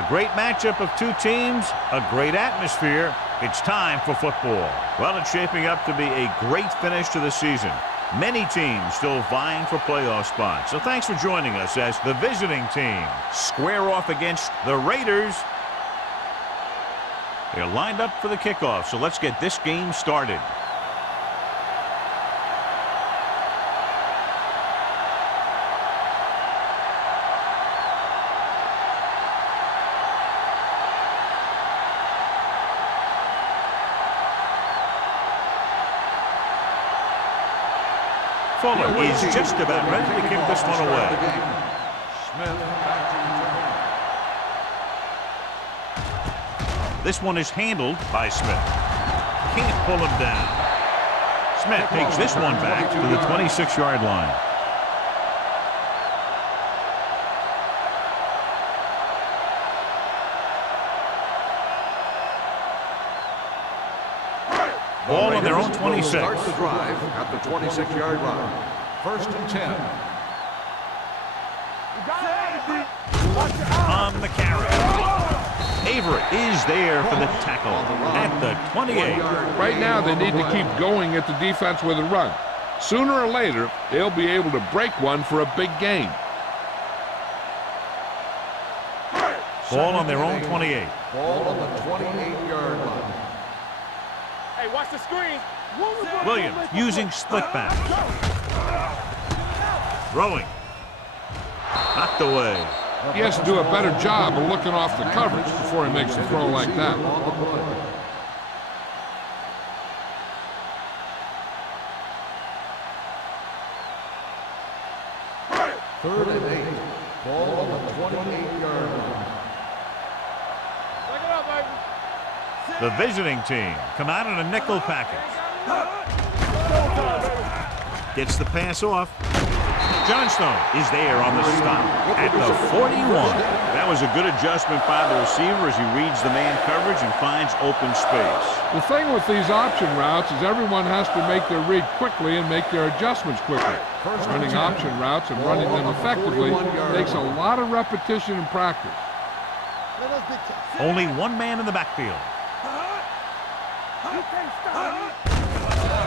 A great matchup of two teams, a great atmosphere. It's time for football. Well, it's shaping up to be a great finish to the season. Many teams still vying for playoff spots. So thanks for joining us as the visiting team square off against the Raiders. They're lined up for the kickoff, so let's get this game started. Fuller is just about ready to kick this one away. This one is handled by Smith. Can't pull him down. Smith takes this one back to the 26-yard line. Ball on their own 26. Start the drive at the 26-yard line. 1st and 10. On the carry. Avery is there for the tackle at the 28. Right now they need to keep going at the defense with a run. Sooner or later, they'll be able to break one for a big gain. Ball on their own 28. Ball on the 28-yard line. Hey, watch the screen. Williams using split back. Throwing. Knocked away. He has to do a better job of looking off the coverage before he makes a throw like that. 3rd and 8. Ball on the 28-yard line. Take it up, baby. The visiting team come out in a nickel package. Gets the pass off. Johnstone is there on the stop at the 41. That was a good adjustment by the receiver as he reads the man coverage and finds open space. The thing with these option routes is everyone has to make their read quickly and make their adjustments quickly. Running option routes and running them effectively takes a lot of repetition and practice. Only one man in the backfield.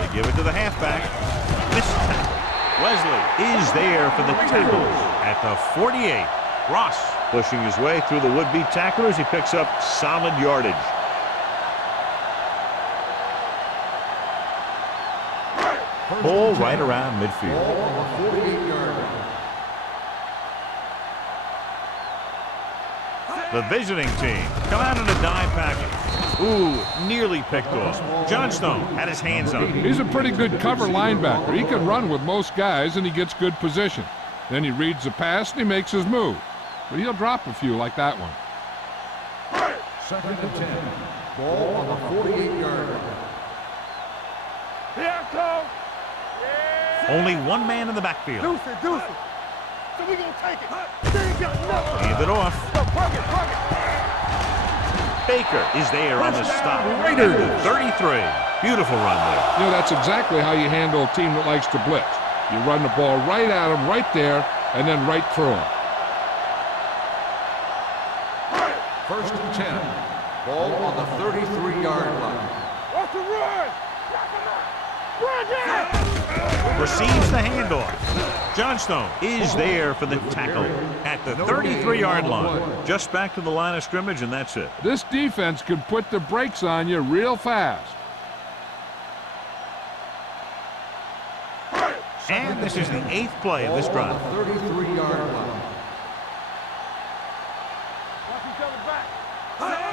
They give it to the halfback. Missed tackle. Wesley is there for the tackle at the 48. Ross pushing his way through the would-be tacklers. He picks up solid yardage. Ball right around midfield. The visiting team come out in a dime package. Ooh, nearly picked off. Johnstone had his hands on it. He's a pretty good cover linebacker. He can run with most guys and he gets good position. Then he reads the pass and he makes his move. But he'll drop a few like that one. 2nd and 10. Ball on the 48-yard line. Here I come. Only one man in the backfield. Deuce it. So we gonna take it. They ain't got nothing. Hand it off. Park it. Baker is there on the stop. Raiders 33. Beautiful run there. You know, that's exactly how you handle a team that likes to blitz. You run the ball right at them, right there, and then right through them. 1st and 10. Ball on the 33-yard line. What's the run? Run down. Receives the handoff. Johnstone is there for the tackle at the 33-yard line. Just back to the line of scrimmage, and that's it. This defense can put the brakes on you real fast. And this is the 8th play of this drive. 33-yard line.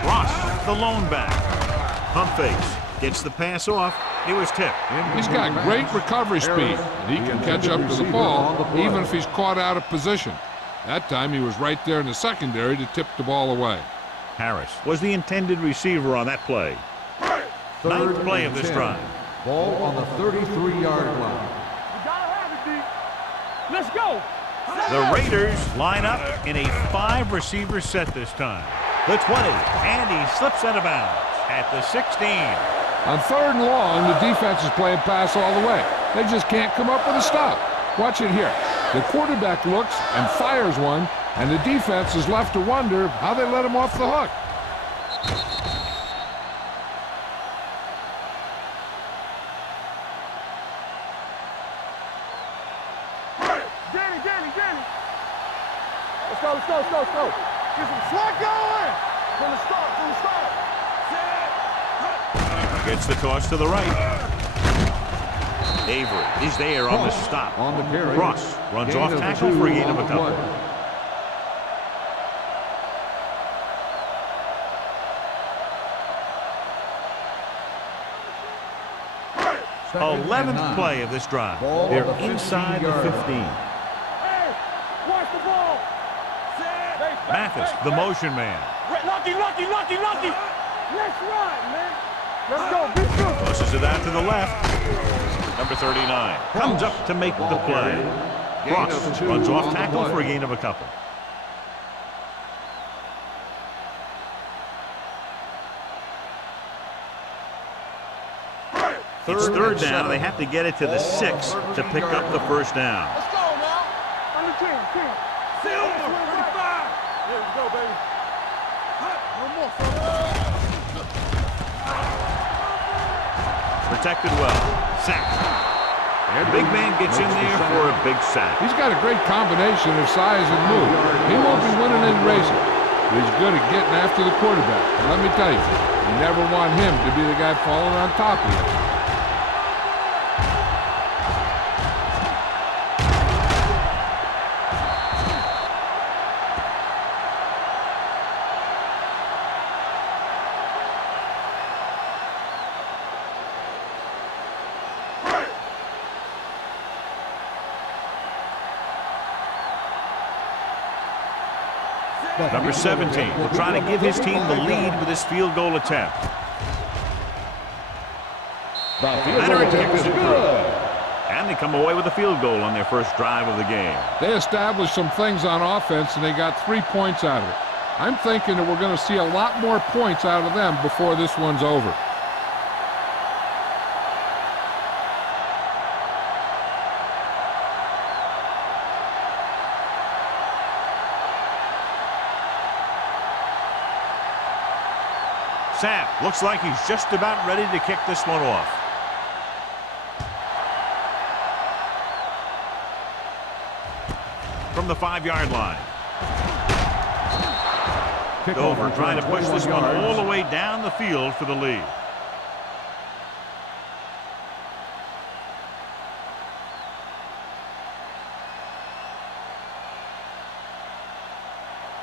Ross, the lone back. Pump fakes. Gets the pass off. He was tipped. He's got great recovery speed, and he can catch up to the ball even if he's caught out of position. That time he was right there in the secondary to tip the ball away. Harris was the intended receiver on that play. 9th play of this drive. Ball on the 33-yard line. You gotta have it, D. Let's go. The Raiders line up in a 5-receiver set this time. The 20, and he slips out of bounds at the 16. On 3rd and long, the defense is playing pass all the way. They just can't come up with a stop. Watch it here. The quarterback looks and fires one And the defense is left to wonder how they let him off the hook. Danny. Let's go. Get some slack going. From the start. Gets the toss to the right. Avery is there on the stop. On the carry. Cross runs off tackle for a gain of a couple. 11th play of this drive. They're inside the 15. Hey, watch the ball. Mathis, the motion man. Lucky. Let's run, man. Let's go. Be true. Tosses it out to the left. Number 39 comes up to make the play. Cross runs off tackle for a gain of a couple. It's third down, and they have to get it to the 6 to pick up the first down. Let's go now. On the team. Silver, 35. Here we go, baby. One more, Protected well. Sack. The big man gets in there for a big sack. He's got a great combination of size and move. He won't be winning any races, but he's good at getting after the quarterback. And let me tell you, you never want him to be the guy falling on top of you. Number 17 will try to give his team the lead with his field goal attempt. Leonard kicks it good. And they come away with a field goal on their first drive of the game. They established some things on offense, and they got 3 points out of it. I'm thinking that we're going to see a lot more points out of them before this one's over. Sapp looks like he's just about ready to kick this one off. From the 5-yard line. Over trying to push this one all the way down the field for the lead.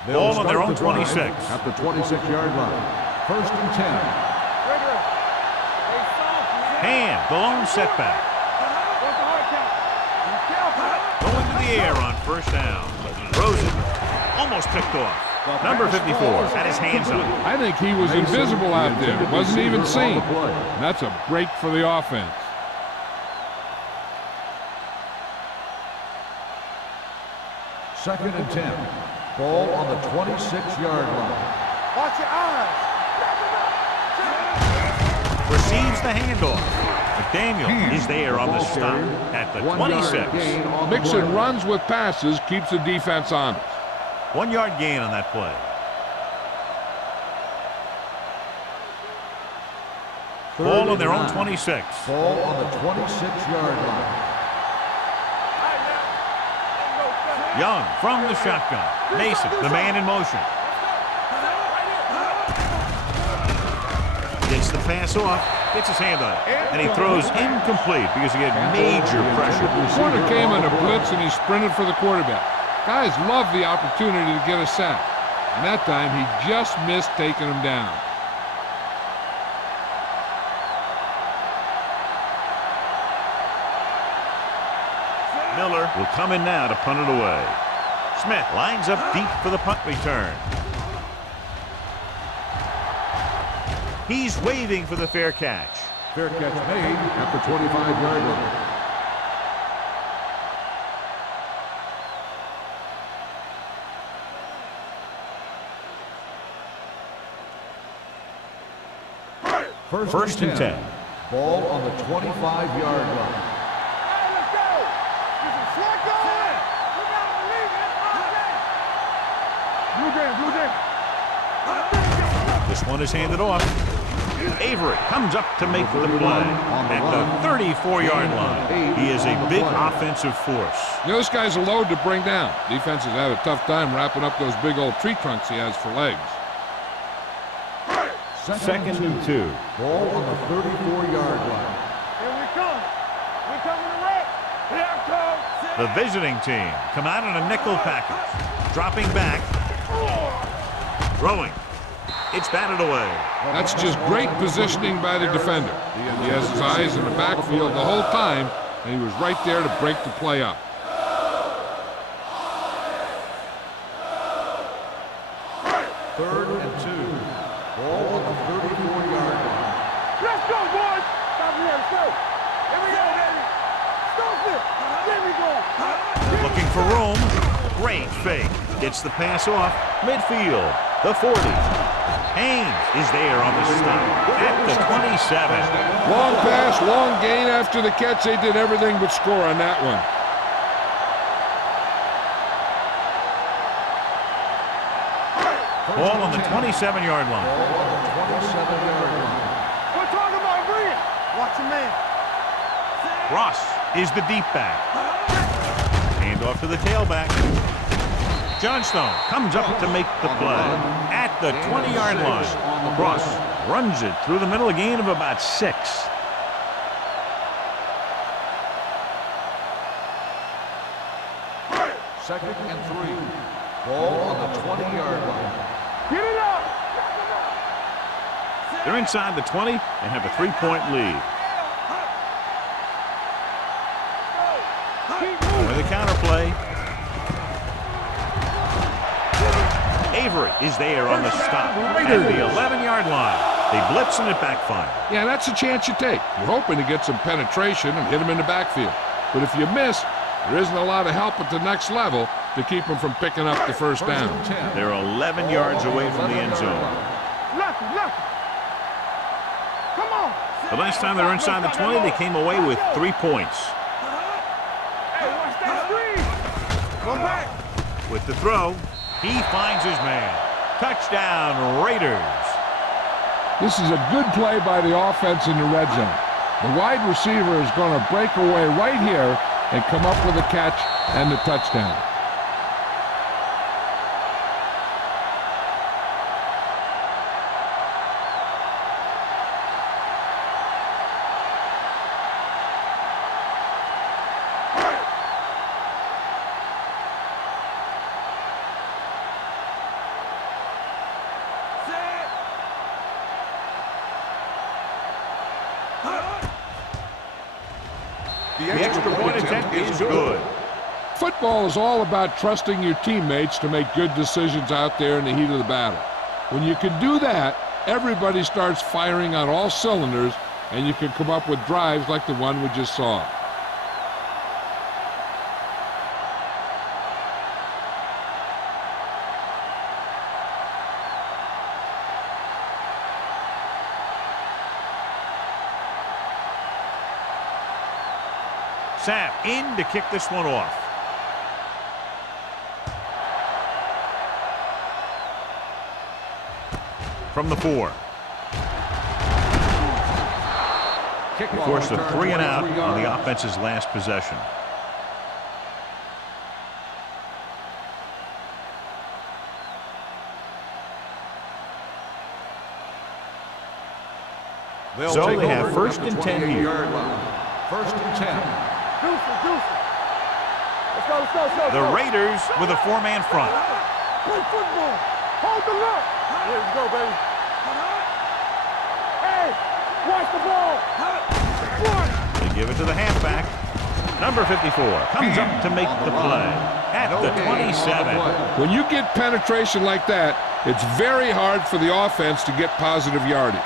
Ball on their own 26. At the 26-yard line. First and 10. And the lone setback. Going to the air on first down. Throws it. Almost picked off. Number 54 had his hands on it. I think he was invisible out there. Wasn't even seen. And that's a break for the offense. Second and 10. Ball on the 26-yard line. Watch your eyes. Receives the handoff. McDaniel is there on the stop at the 26. Mixing runs with passes keeps the defense honest. 1-yard gain on that play. Ball on their own 26. Ball on the 26-yard line. Young from the shotgun. Mason, the man in motion. Gets the pass off, gets his hand on it, and he throws incomplete because he had major pressure. The corner came on a blitz and he sprinted for the quarterback. Guys love the opportunity to get a sack, and that time he just missed taking him down. Miller will come in now to punt it away. Smith lines up deep for the punt return. He's waving for the fair catch. Fair catch made at the 25-yard line. First and 10. Ball on the 25-yard line. Blue game. This one is handed off. Avery comes up to make the play at the 34-yard line. He is a big offensive force. This guy's a load to bring down. Defenses have a tough time wrapping up those big old tree trunks he has for legs. Second and 2. Ball on the 34-yard line. Here we come. We coming to wreck. Here I come. The visiting team come out in a nickel package. Dropping back. Throwing. It's batted away. That's just great positioning by the defender. He has his eyes in the backfield the whole time, and he was right there to break the play up. Third and 2. Ball on the 34-yard line. Let's go, boys. Stop here. Let's go. Here we go, baby. Stop it. There we go. Looking for room. Great fake. Gets the pass off. Midfield. The 40. Haynes is there on the stop at the 27. Long pass, long gain after the catch. They did everything but score on that one. Ball on the 27-yard line. Ball on the 27-yard line. We're talking about brilliant. Watch your man. Ross is the deep back. Hand off to the tailback. Johnstone comes up to make the play at the 20-yard line. Ross runs it through the middle, a gain of about 6. Second and 3. Ball on the 20-yard line. Get it up. They're inside the 20 and have a 3-point lead. With the counterplay. Avery is there on the stop at the 11-yard line. They blitz and it backfire. Yeah, that's a chance you take. You're hoping to get some penetration and hit him in the backfield. But if you miss, there isn't a lot of help at the next level to keep him from picking up the first down. They're 11 yards away from the end zone. Lucky. Come on. The last time they were inside the 20, they came away with 3 points. Hey, watch that screen. Go back. With the throw, he finds his man. Touchdown, Raiders. This is a good play by the offense in the red zone. The wide receiver is going to break away right here and come up with a catch and the touchdown. The extra point attempt is good. Football is all about trusting your teammates to make good decisions out there in the heat of the battle. When you can do that, everybody starts firing on all cylinders, and you can come up with drives like the one we just saw. Sam in to kick this one off. From the 4. Forced a 3 and out on the offense's last possession. So they have first and 10 here. First and 10. Let's go. The Raiders with a 4-man front. Play football. Hold the look. Here we go, baby. Hey, watch the ball. They give it to the halfback. Number 54 comes up to make the play at the 27. When you get penetration like that, it's very hard for the offense to get positive yardage.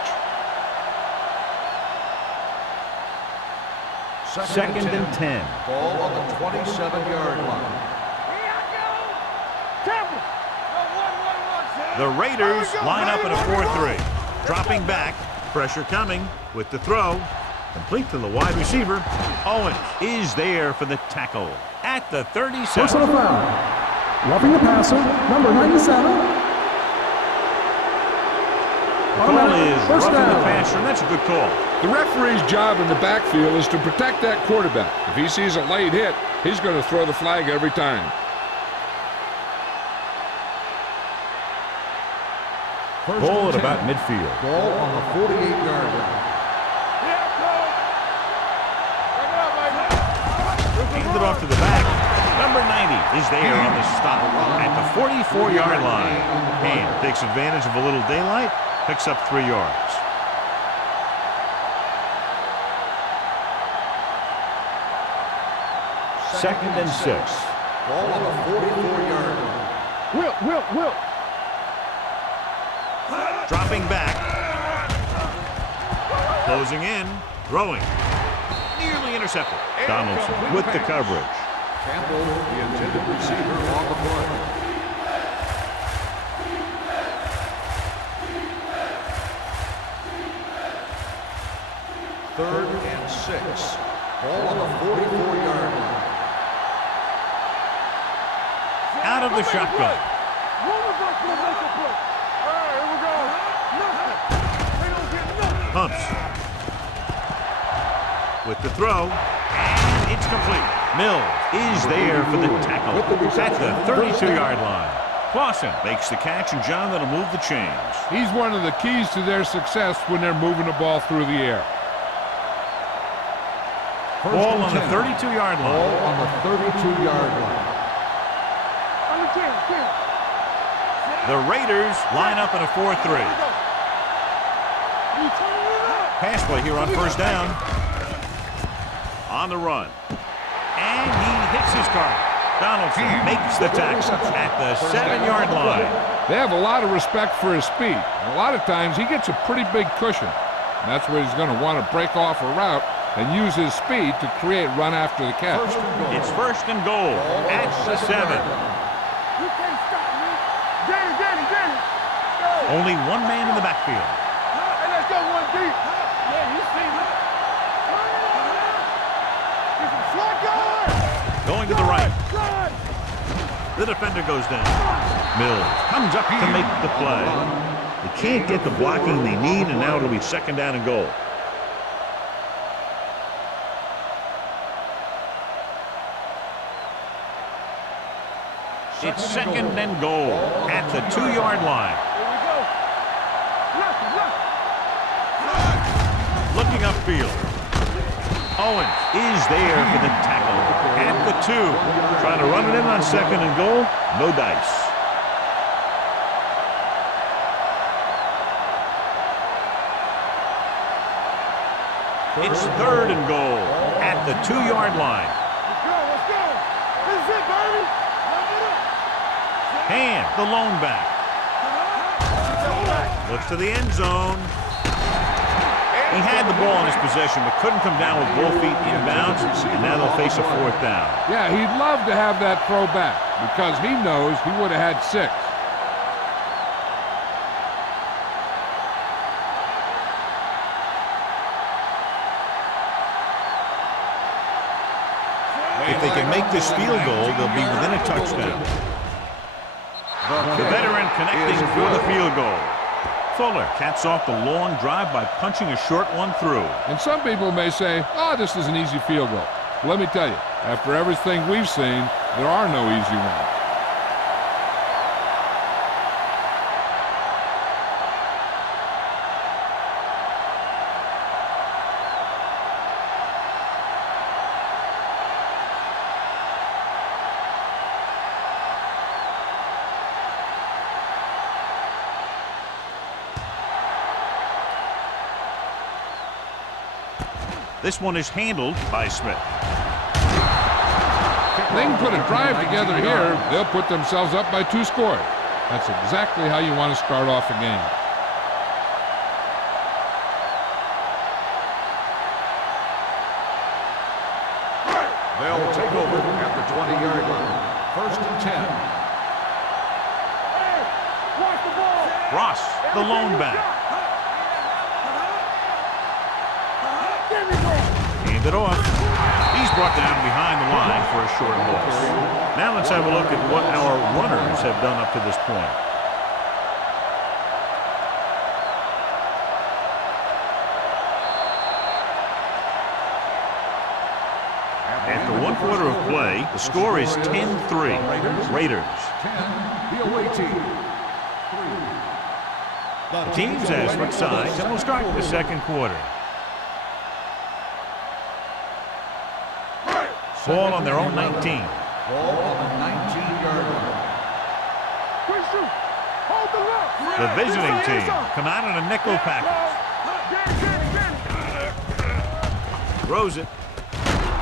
Second and 10. Ball on the 27-yard line. The Raiders line up in a 4-3. Dropping back, pressure coming with the throw. Complete to the wide receiver. Owens is there for the tackle at the 37. Personal foul. Roughing the passer, number 97. The call is roughing the passer, and that's a good call. The referee's job in the backfield is to protect that quarterback. If he sees a late hit, he's going to throw the flag every time. Ball at about midfield. Ball on the 48-yard line. Hand it off to the back. Number 90 is there on the stop at the 44-yard line. And takes advantage of a little daylight, picks up 3 yards. Second and 6. Ball on the 44-yard line. Will. Dropping back. Closing in. Throwing. Nearly intercepted. Donaldson with the coverage. Campbell, the intended receiver, on the play. Third and 6. Ball on the 44-yard line. Out of the shotgun. Pumps. With the throw. And it's complete. Mills is there for the tackle at the 32-yard line. Clausen makes the catch, and John, that'll move the chains. He's one of the keys to their success when they're moving the ball through the air. Ball on the 32-yard line. Ball on the 32-yard line. The Raiders line up in a 4-3. Pass play here on first down. On the run. And he hits his target. Donaldson makes the tackle at the 7-yard line. They have a lot of respect for his speed. And a lot of times he gets a pretty big cushion. And that's where he's going to want to break off a route and use his speed to create run after the catch. It's first and goal at the 7. You can't stop me. Danny. Only one man in the backfield. Hey, let's go one deep. Yeah, you see me. Get some slot guard. Going to the right. The defender goes down. Mills comes up to make the play. They can't get the blocking they need, and now it'll be second down and goal. It's second and goal at the 2-yard line. Here we go. Looking upfield. Owens is there for the tackle at the 2. Trying to run it in on second and goal. No dice. It's third and goal at the 2-yard line. Let's go. This is it, baby. And the lone back. Looks to the end zone. He had the ball in his possession, but couldn't come down with both feet inbounds, and now they'll face a 4th down. Yeah, he'd love to have that throw back because he knows he would have had 6. If they can make this field goal, they'll be within a touchdown. The veteran connecting for the field goal. Fuller caps off the long drive by punching a short one through. And some people may say, oh, this is an easy field goal. But let me tell you, after everything we've seen, there are no easy ones. This one is handled by Smith. They can put a drive together here, they'll put themselves up by 2 scores. That's exactly how you want to start off a game. They'll take over at the 20-yard line. First and 10. Hey, watch the ball. Ross, the lone back. Hand it off. He's brought down behind the line for a short loss. Now let's have a look at what our runners have done up to this point. After 1 quarter of play, the score is 10-3. Raiders. 10, the away team. The teams have switched sides, and we'll start the second quarter. Ball on their own 19. Ball on the 19-yard line. The visiting team come out in a nickel package. Throws it.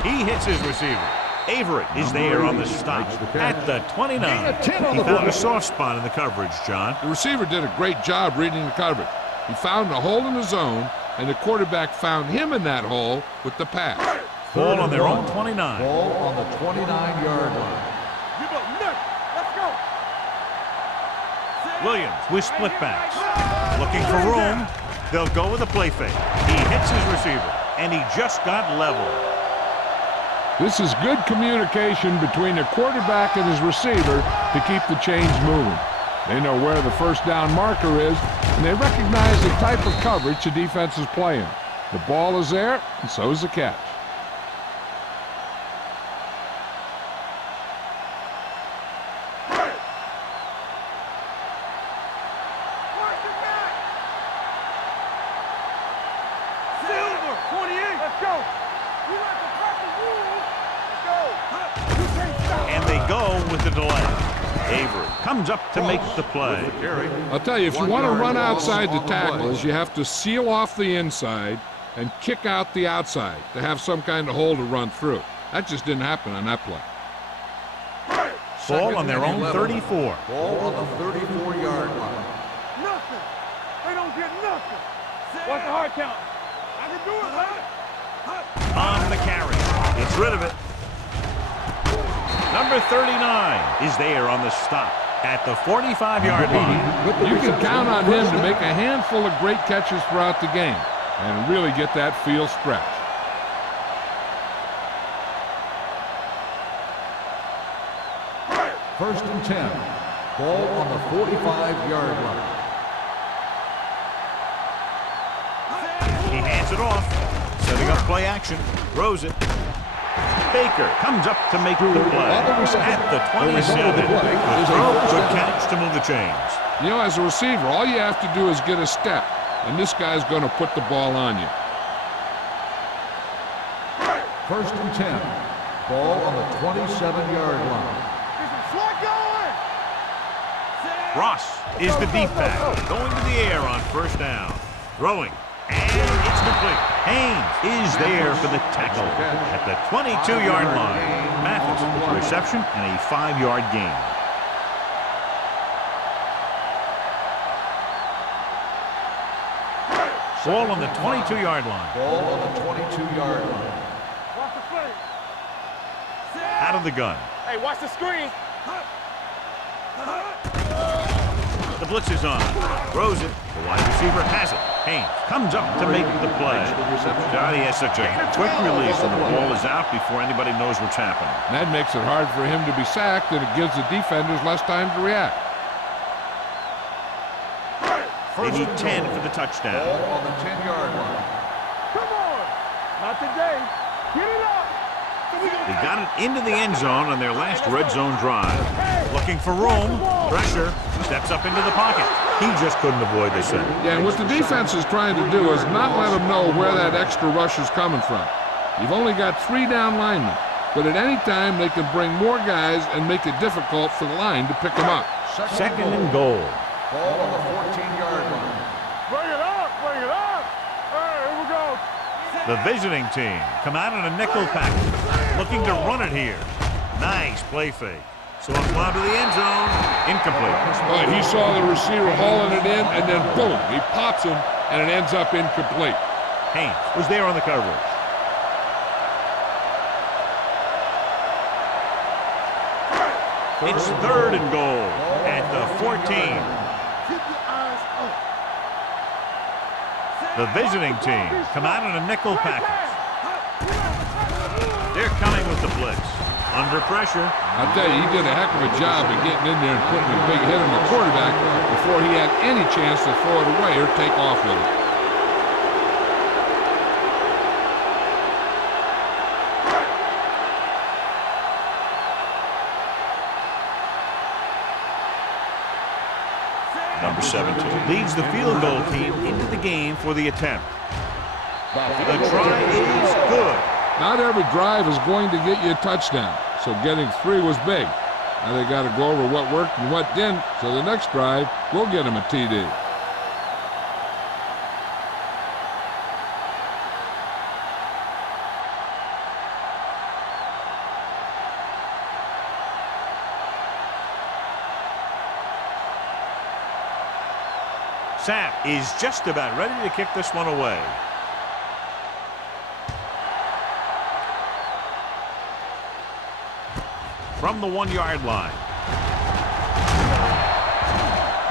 He hits his receiver. Avery is there on the stop at the 29. He found a soft spot in the coverage, John. The receiver did a great job reading the coverage. He found a hole in the zone, and the quarterback found him in that hole with the pass. Ball on their own 29. Ball on the 29-yard line. Let's go. Williams with split backs. Looking for room. They'll go with a play fake. He hits his receiver, and he just got level. This is good communication between the quarterback and his receiver to keep the chains moving. They know where the first down marker is, and they recognize the type of coverage the defense is playing. The ball is there, and so is the catch. Comes up to make the play. I'll tell you, if you want to run outside the tackles, you have to seal off the inside and kick out the outside to have some kind of hole to run through. That just didn't happen on that play. Ball on their own 34. Ball on the 34-yard line. Nothing. They don't get nothing. What's the hard count? I can do it, man. On the carry. Gets rid of it. Number 39 is there on the stop at the 45-yard line. You can count on him to make a handful of great catches throughout the game and really get that field stretch. First and 10. Ball on the 45-yard line. He hands it off. Setting up play action. Throws it. Baker comes up to make the play at the 27. The throw, good catch to move the chains. You know, as a receiver, all you have to do is get a step, and this guy's going to put the ball on you. First and 10. Ball on the 27-yard line. Ross is the deep back, going to the air on first down. Throwing, and it's complete. Haynes is there for the tackle at the 22-yard line. Mathis with the reception and a 5-yard gain. Ball on the 22-yard line. Ball on the 22-yard line. Watch the play. Out of the gun. Hey, watch the screen. The blitz is on. Throws it. The wide receiver has it. Haynes comes up to make the play. Johnny has such a quick release, and the ball is out before anybody knows what's happening. And that makes it hard for him to be sacked, and it gives the defenders less time to react. They need 10 for the touchdown. Ball on the 10-yard line. Come on. Not today. Get it up. They got it into the end zone on their last red zone drive. Looking for room. Pressure. Steps up into the pocket. He just couldn't avoid this thing. Yeah, and what the defense is trying to do is not let them know where that extra rush is coming from. You've only got 3 down linemen, but at any time they can bring more guys and make it difficult for the line to pick them up. Second and goal. Ball on the 14-yard line. Bring it up. Bring it up. All right, here we go. The visiting team come out in a nickel package. Looking to run it here. Nice play fake. So a fly to the end zone. Incomplete. But he saw the receiver hauling it in, and then boom, he pops him, and it ends up incomplete. Haynes was there on the coverage. It's third and goal at the 14. Keep your eyes up. The visiting team come out in a nickel package. There comes blitz. Under pressure. I tell you, he did a heck of a job of getting in there and putting a big hit on the quarterback before he had any chance to throw it away or take off with it. Number 17 leads the field goal team into the game for the attempt. The try is good. Not every drive is going to get you a touchdown, so getting 3 was big. Now they got to go over what worked and what didn't, so the next drive will get them a TD. Sapp is just about ready to kick this one away. From the 1-yard line.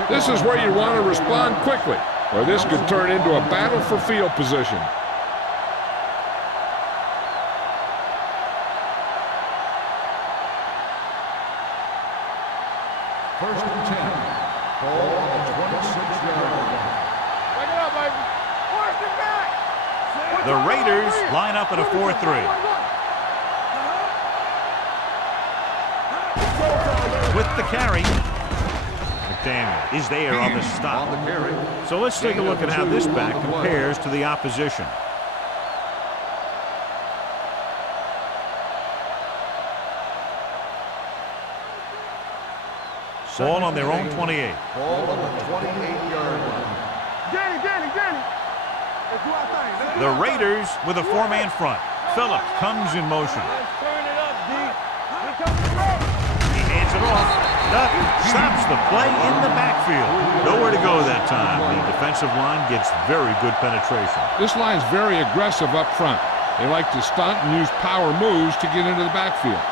This is where you want to respond quickly, or this could turn into a battle for field position. First and 10. Ball on the 26-yard line. Take it up, baby. Force it back. The Raiders line up in a 4-3. With the carry. McDaniel is there on the stop. On the carry. So let's take a look at how this back compares to the opposition. Ball on their own 28. Ball on the 28-yard line. Danny. Let's do our thing. Let's do The our thing. Raiders with a 4-man front. Phillips comes in motion. Let's turn it up, D. Here comes the road. He hands it off. Duck stops the play in the backfield. Nowhere to go that time. The defensive line gets very good penetration. This line's very aggressive up front. They like to stunt and use power moves to get into the backfield.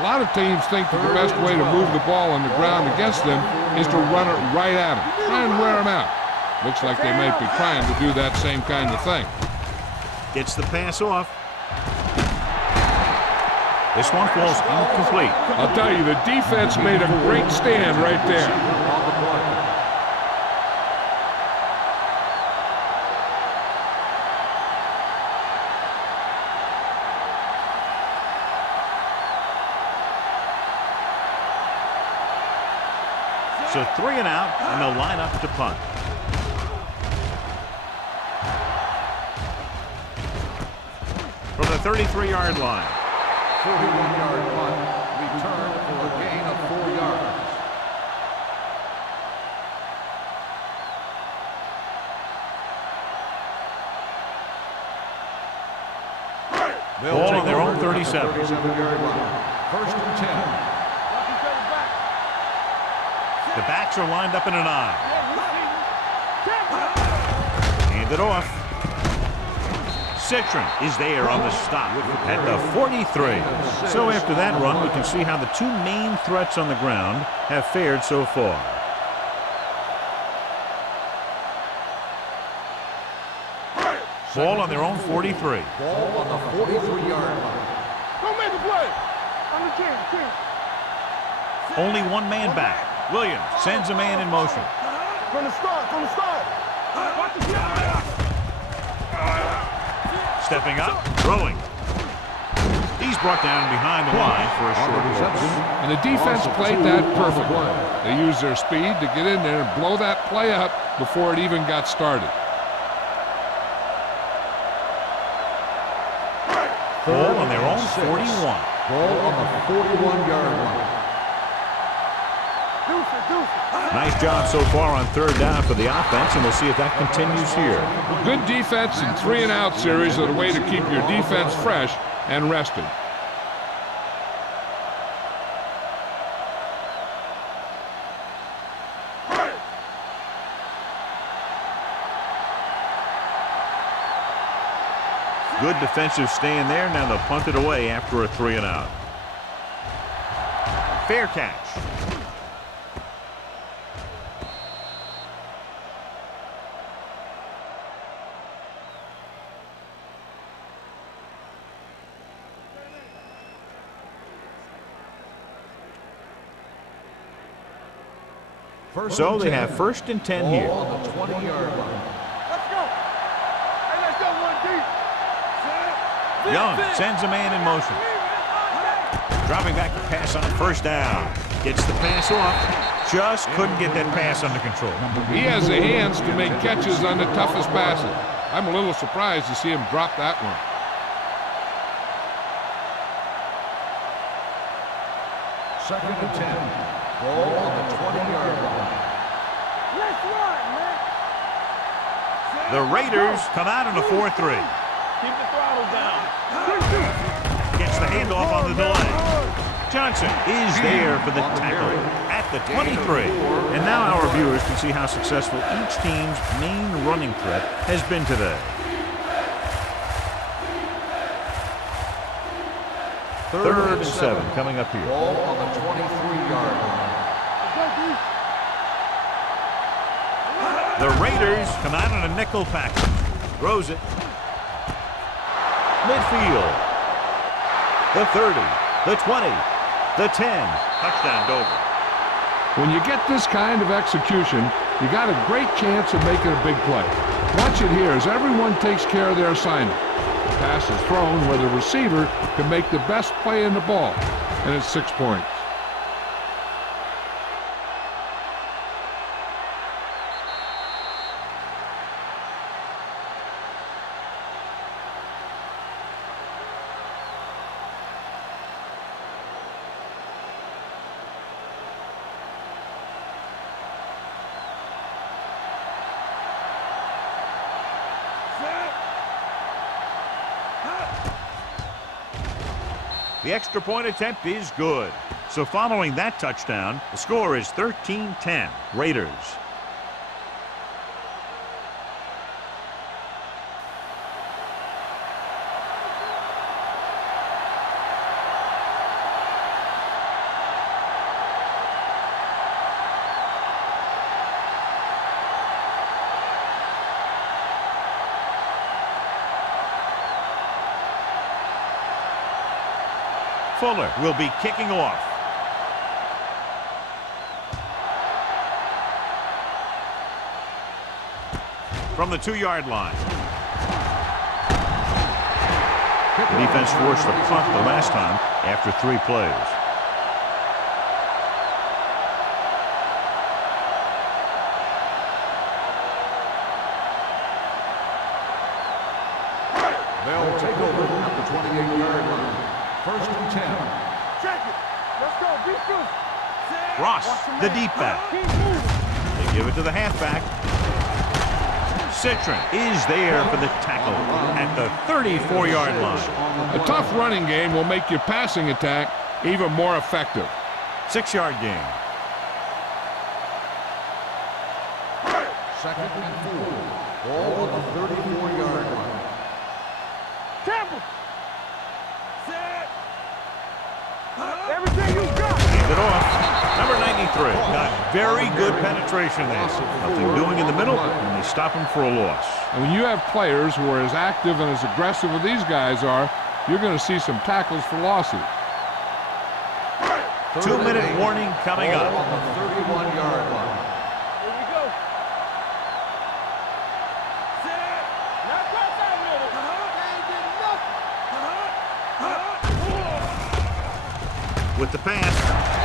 A lot of teams think that the best way to move the ball on the ground against them is to run it right at them. Try and wear them out. Looks like they might be trying to do that same kind of thing. Gets the pass off. This one falls incomplete. I'll tell you, the defense made a great stand right there. On the play. So 3 and out, and they'll line up to punt. From the 33-yard line. 41-yard punt. Return for a gain of 4 yards. Ball on their own 37. 37-yard line. First and 10. Watch each other back. The backs are lined up in an I. Hand it off. Citron is there on the stop at the 43. So after that run, we can see how the 2 main threats on the ground have fared so far. Ball on their own 43. Ball on the 43-yard line. Don't make the play. On the 10. Only 1 man back. Williams sends a man in motion. From the start. Watch the shot. Stepping up, throwing. He's brought down behind the line for a short reception. And the defense played that perfectly. They used their speed to get in there and blow that play up before it even got started. Ball on their own 41. Ball on the 41-yard line. Nice job so far on 3rd down for the offense, and we'll see if that continues here. Good defense and 3 and out series are the way to keep your defense fresh and rested. Good defensive stand there. Now they'll punt it away after a 3 and out. Fair catch. So they have 1st and 10 here. Ball on the 20-yard line. Let's go. Hey, let's go one deep. Young sends a man in motion. Dropping back to pass on 1st down. Gets the pass off. Just couldn't get that pass under control. He has the hands to make catches on the toughest passes. I'm a little surprised to see him drop that one. Second and 10. Ball on the 20-yard line. Let's run, man. The Raiders come out in a 4-3. Keep the throttle down. Gets the handoff on the delay. Johnson is there for the tackle at the 23. And now our viewers can see how successful each team's main running threat has been today. 3rd and 7 coming up here. Ball on the 23-yard line. The Raiders come out in a nickel package. Throws it. Midfield. The 30. The 20. The 10. Touchdown, Dover. When you get this kind of execution, you got a great chance of making a big play. Watch it here as everyone takes care of their assignment. The pass is thrown where the receiver can make the best play in the ball, and it's 6 points. The extra point attempt is good. So following that touchdown, the score is 13-10, Raiders. Fuller will be kicking off. From the 2-yard line. The defense forced a punt the last time after 3 plays. They'll take over at the 28-yard line. 1st and 10. Check it. Let's go. Be true. Ross, the deep back. Keep moving. They give it to the halfback. Citron is there for the tackle at the 34-yard line. A tough running game will make your passing attack even more effective. 6-yard gain. 2nd and 4. Ball on the 34-yard line. Temple. Everything you got. Hand it off. Number 93 got very good penetration there. Nothing doing in the middle, and they stop him for a loss. And when you have players who are as active and as aggressive as these guys are, you're going to see some tackles for losses. 2-minute warning coming Ball up. on the 31-yard line. Here we go. Now cross that middle. They ain't getting nothing. With the pass,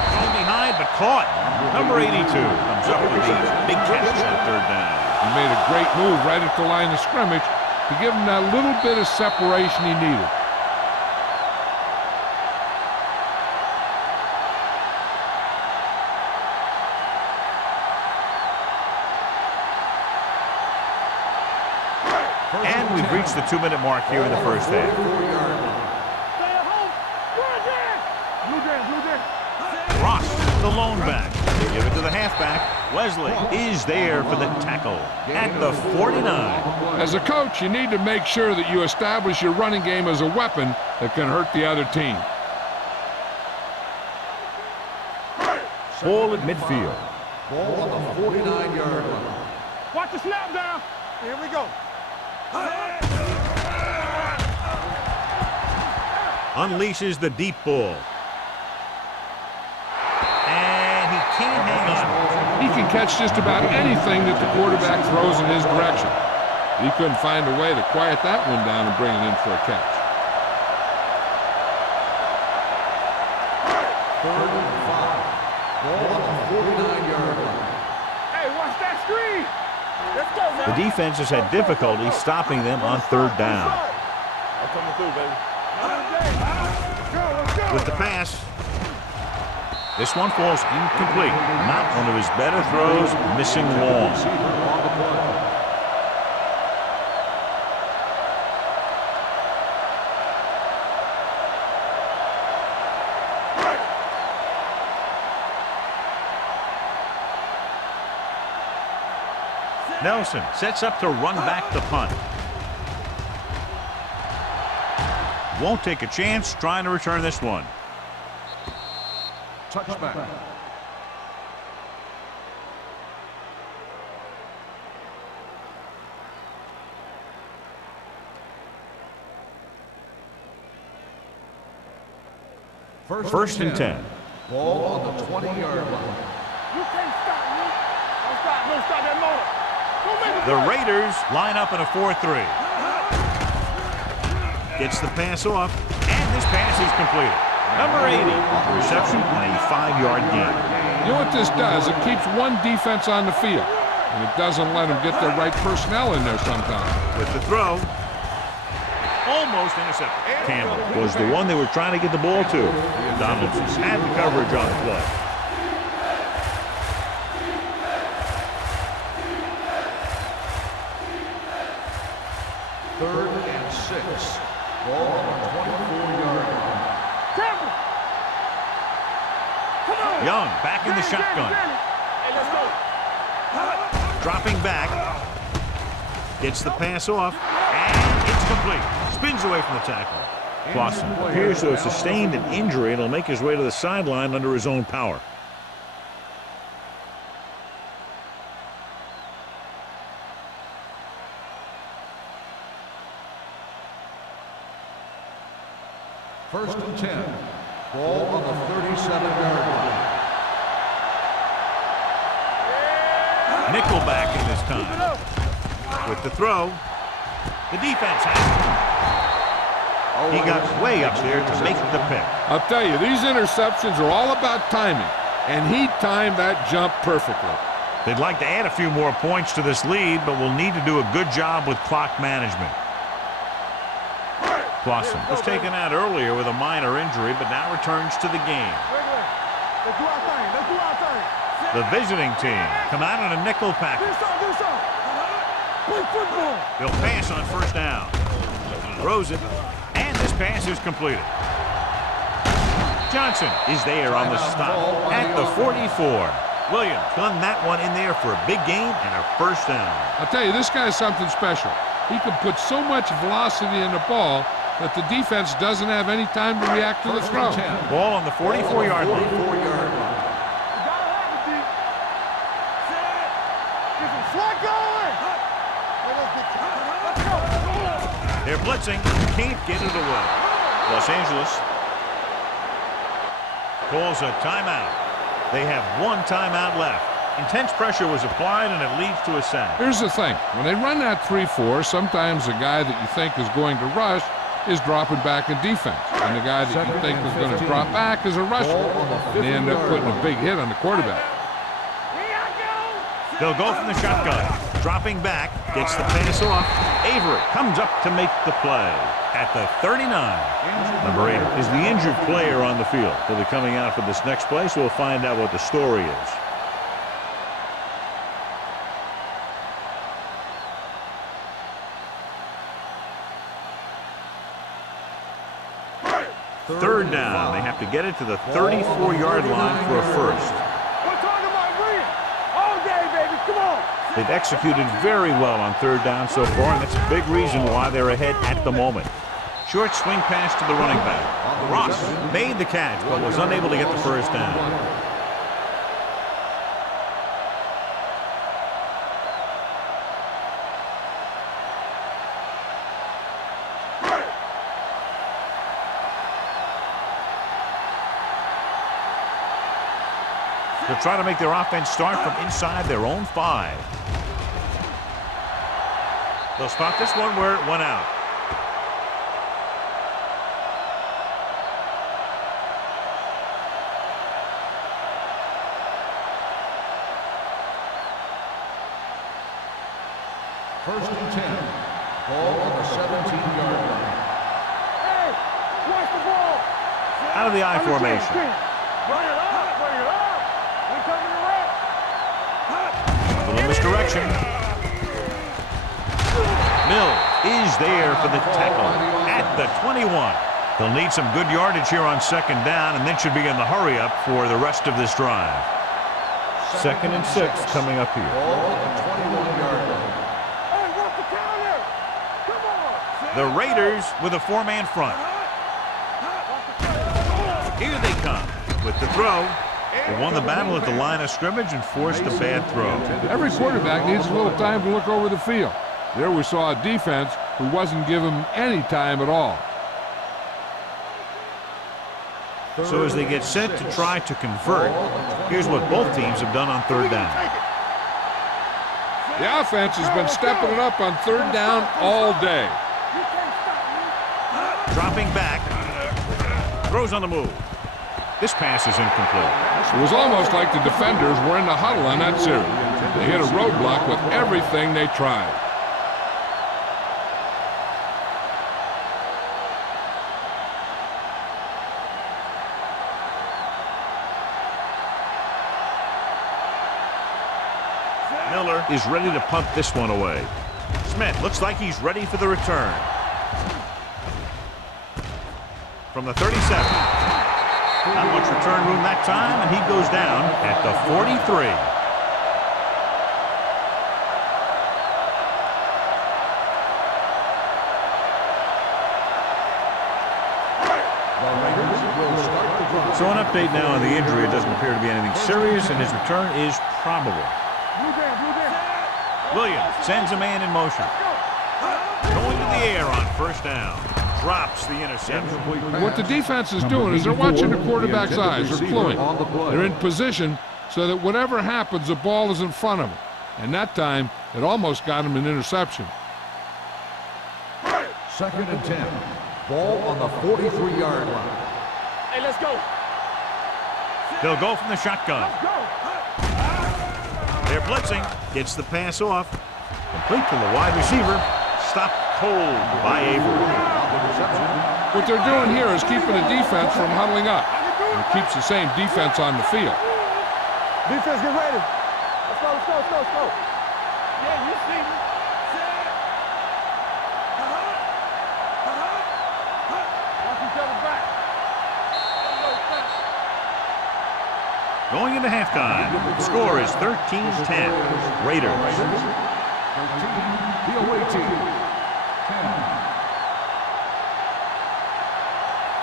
thrown behind but caught. Number 82 comes up with the big catch on 3rd down. He made a great move right at the line of scrimmage to give him that little bit of separation he needed. And we've reached the 2-minute mark here in the first half. Stay at home. Run there. Blue jam, blue jam. Ross, the lone back. They give it to the halfback. Wesley is there for the tackle at the 49. As a coach, you need to make sure that you establish your running game as a weapon that can hurt the other team. Ball at midfield. Ball on the 49-yard line. Watch the snap down. Here we go. Unleashes the deep ball. And he can't hang on. He He can catch just about anything that the quarterback throws in his direction. He couldn't find a way to quiet that one down and bring it in for a catch. 3rd and 5. Ball on the 49-yard line. Hey, watch that screen. Let's go, man. The defense has had difficulty stopping them on 3rd down. I'm coming through, baby. Let's go. With the pass. This one falls incomplete. Not one of his better throws, missing long. On the play. Nelson sets up to run back the punt. Won't take a chance trying to return this one. Touchback. First and 10. Ball on the 20-yard line. You can't stop me. Don't stop that motor. Don't make it. The Raiders line up in a 4-3. Gets the pass off, and this pass is completed. Number 80, reception and a 5-yard gain. You know what this does? It keeps one defense on the field, and it doesn't let them get the right personnel in there sometimes. With the throw, almost intercepted. Campbell was the one they were trying to get the ball to. Donaldson's had the coverage on the play. Third and 6. Ball on the 24-yard line. Campbell. Come on. Young back in the shotgun. Hey, let's go. Dropping back. Gets the pass off, and it's complete. Spins away from the tackle. Clausen appears to have sustained an injury and will make his way to the sideline under his own power. First and 10. Ball on the 37-yard line. Nickelback in this time. With the throw, the defense has it. He got way up there to make the pick. I'll tell you, these interceptions are all about timing, and he timed that jump perfectly. They'd like to add a few more points to this lead, but will need to do a good job with clock management. Clausen was taken out earlier with a minor injury, but now returns to the game. Let's do our thing. Let's do our thing. The visiting team come out in a nickel package. Do something. Play football. They'll pass on first down. Throws it, and this pass is completed. Johnson is there on the stop at the 44. Williams done that one in there for a big gain and a first down. I'll tell you, this guy's something special. He can put so much velocity in the ball that the defense doesn't have any time to react to the throw. Ball on the 44-yard line. 44-yard line. They're blitzing, can't get it away. Los Angeles calls a timeout. They have one timeout left. Intense pressure was applied, and it leads to a sack. Here's the thing. When they run that 3-4, sometimes the guy that you think is going to rush is dropping back in defense. And the guy that you think is going to drop back is a rusher. And they end up putting a big hit on the quarterback. They'll go from the shotgun. Dropping back, gets the pass off. Avery comes up to make the play at the 39. Number 8 is the injured player on the field. He'll be coming out for this next play, so we'll find out what the story is. Third down. They have to get it to the 34-yard line for a first. We're talking about Green. All day, baby. Come on. They've executed very well on third down so far, and that's a big reason why they're ahead at the moment. Short swing pass to the running back. Ross made the catch, but was unable to get the first down. They'll try to make their offense start from inside their own 5. They'll spot this one where it went out. First and 10. Ball on the 17-yard line. Hey, watch the ball. Out of the I formation. Bring it up, bring it up. We coming to wreck. A little misdirection. Mills is there for the tackle at the 21. They'll need some good yardage here on second down and then should be in the hurry up for the rest of this drive. Second and 6 coming up here. Ball on the 21-yard line. Hey, work the counter. Come on. The Raiders with a 4-man front. Here they come with the throw. They won the battle at the line of scrimmage and forced a bad throw. Every quarterback needs a little time to look over the field. There we saw a defense who wasn't giving them any time at all. So as they get set to try to convert, here's what both teams have done on third down. The offense has been stepping it up on third down all day. Dropping back. Throws on the move. This pass is incomplete. It was almost like the defenders were in the huddle on that series. They hit a roadblock with everything they tried. Miller is ready to punt this one away. Smith looks like he's ready for the return. From the 37. Not much return room that time, and he goes down at the 43. So an update now on the injury. It doesn't appear to be anything serious, and his return is probable. Williams sends a man in motion. Going to the air on first down. Drops the interception. What the defense is doing is they're watching the quarterback's eyes. They're cluing. They're in position so that whatever happens, the ball is in front of them. And that time, it almost got him an interception. Second and 10. Ball on the 43-yard line. Hey, let's go. They'll go from the shotgun. They're blitzing. Gets the pass off. Complete to the wide receiver. Stopped cold by Avery. What they're doing here is keeping the defense from huddling up. It keeps the same defense on the field. Defense, get ready. Let's go, let's go, let's go, let's go. Yeah, you see me. Watch each other back. Going into halftime. The score is 13-10. Raiders. 13, the away team. 10.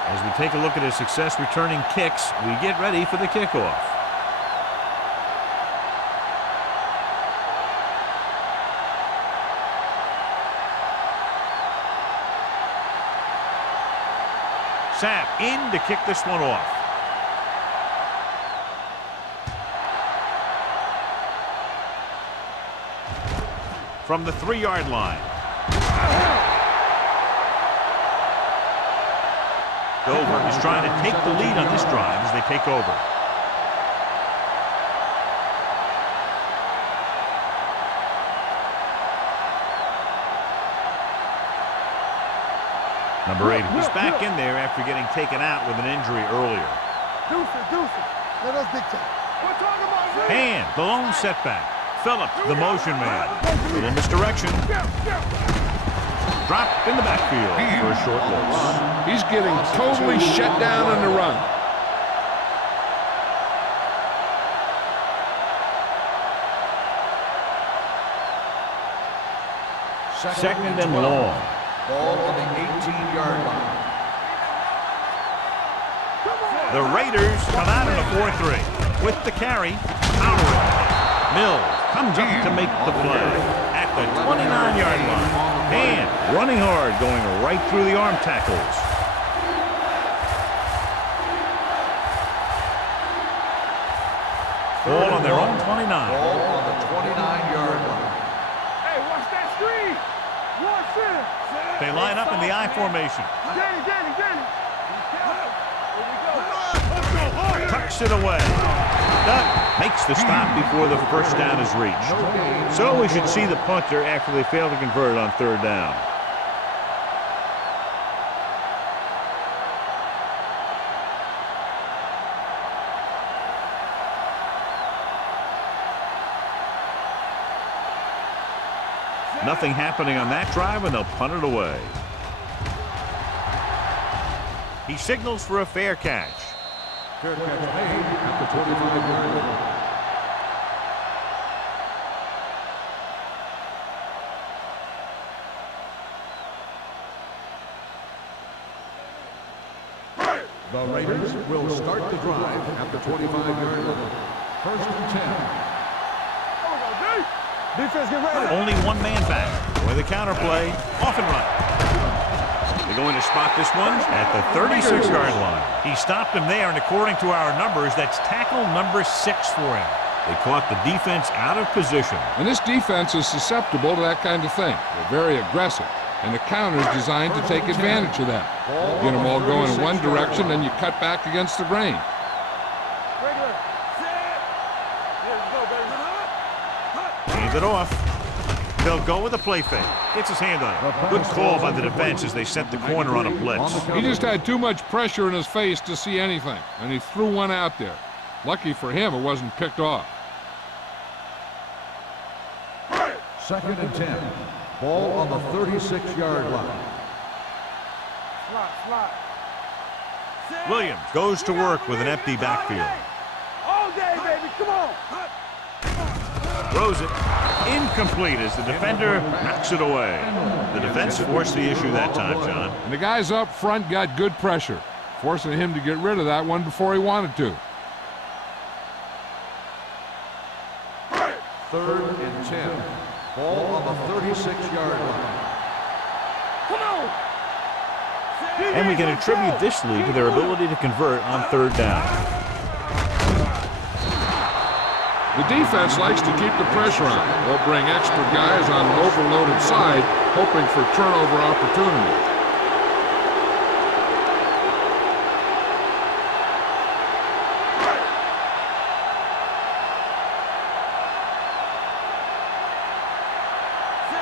As we take a look at his success returning kicks, we get ready for the kickoff. Sapp in to kick this one off. From the 3-yard line. Dover is trying to take the lead on this drive as they take over. Number 8, he's back in there after getting taken out with an injury earlier. Deuces. Let us dictate. We're talking about Hand, the lone setback. Phillips, the motion man. Little misdirection. Dropped in the backfield for a short loss. He's getting totally shut down on the run. Second and long. Ball on the 18-yard line. The Raiders come out in a 4-3 with the carry. Howard. Mills comes up to make the play at the 29-yard line. And running hard, going right through the arm tackles. Ball on their own 29. Ball on the 29-yard line. Hey, watch that screen. Watch it. They line up in the I formation. Danny. Tucks it away. Doug makes the stop before the first down is reached. So we should see the punter after they fail to convert on third down. Nothing happening on that drive, and they'll punt it away. He signals for a fair catch. Fair catch made at the 25-yard line. The Raiders will start the drive at the 25-yard line. First and 10. Defense, get ready. Only one man back. With a counter play, off and run. They're going to spot this one at the 36-yard line. He stopped him there, and according to our numbers, that's tackle number 6 for him. They caught the defense out of position. And this defense is susceptible to that kind of thing. They're very aggressive, and the counter is designed to take advantage of that. Get them all going in one direction, then you cut back against the grain. Hands it off. They'll go with a play fake. Gets his hand on it. Good call by the defense as they sent the corner on a blitz. He just had too much pressure in his face to see anything, and he threw one out there. Lucky for him, it wasn't picked off. Second and 10. Ball on the 36-yard line. Slot. Williams goes to work with an empty backfield. All day, baby. Come on. Throws it. Incomplete as the defender knocks it away. The defense forced the issue that time, John. And the guys up front got good pressure, forcing him to get rid of that one before he wanted to. Third and 10. Ball on the 36-yard line. Come on. And we can attribute this lead to their ability to convert on third down. The defense likes to keep the pressure on. They'll bring extra guys on an overloaded side, hoping for turnover opportunity.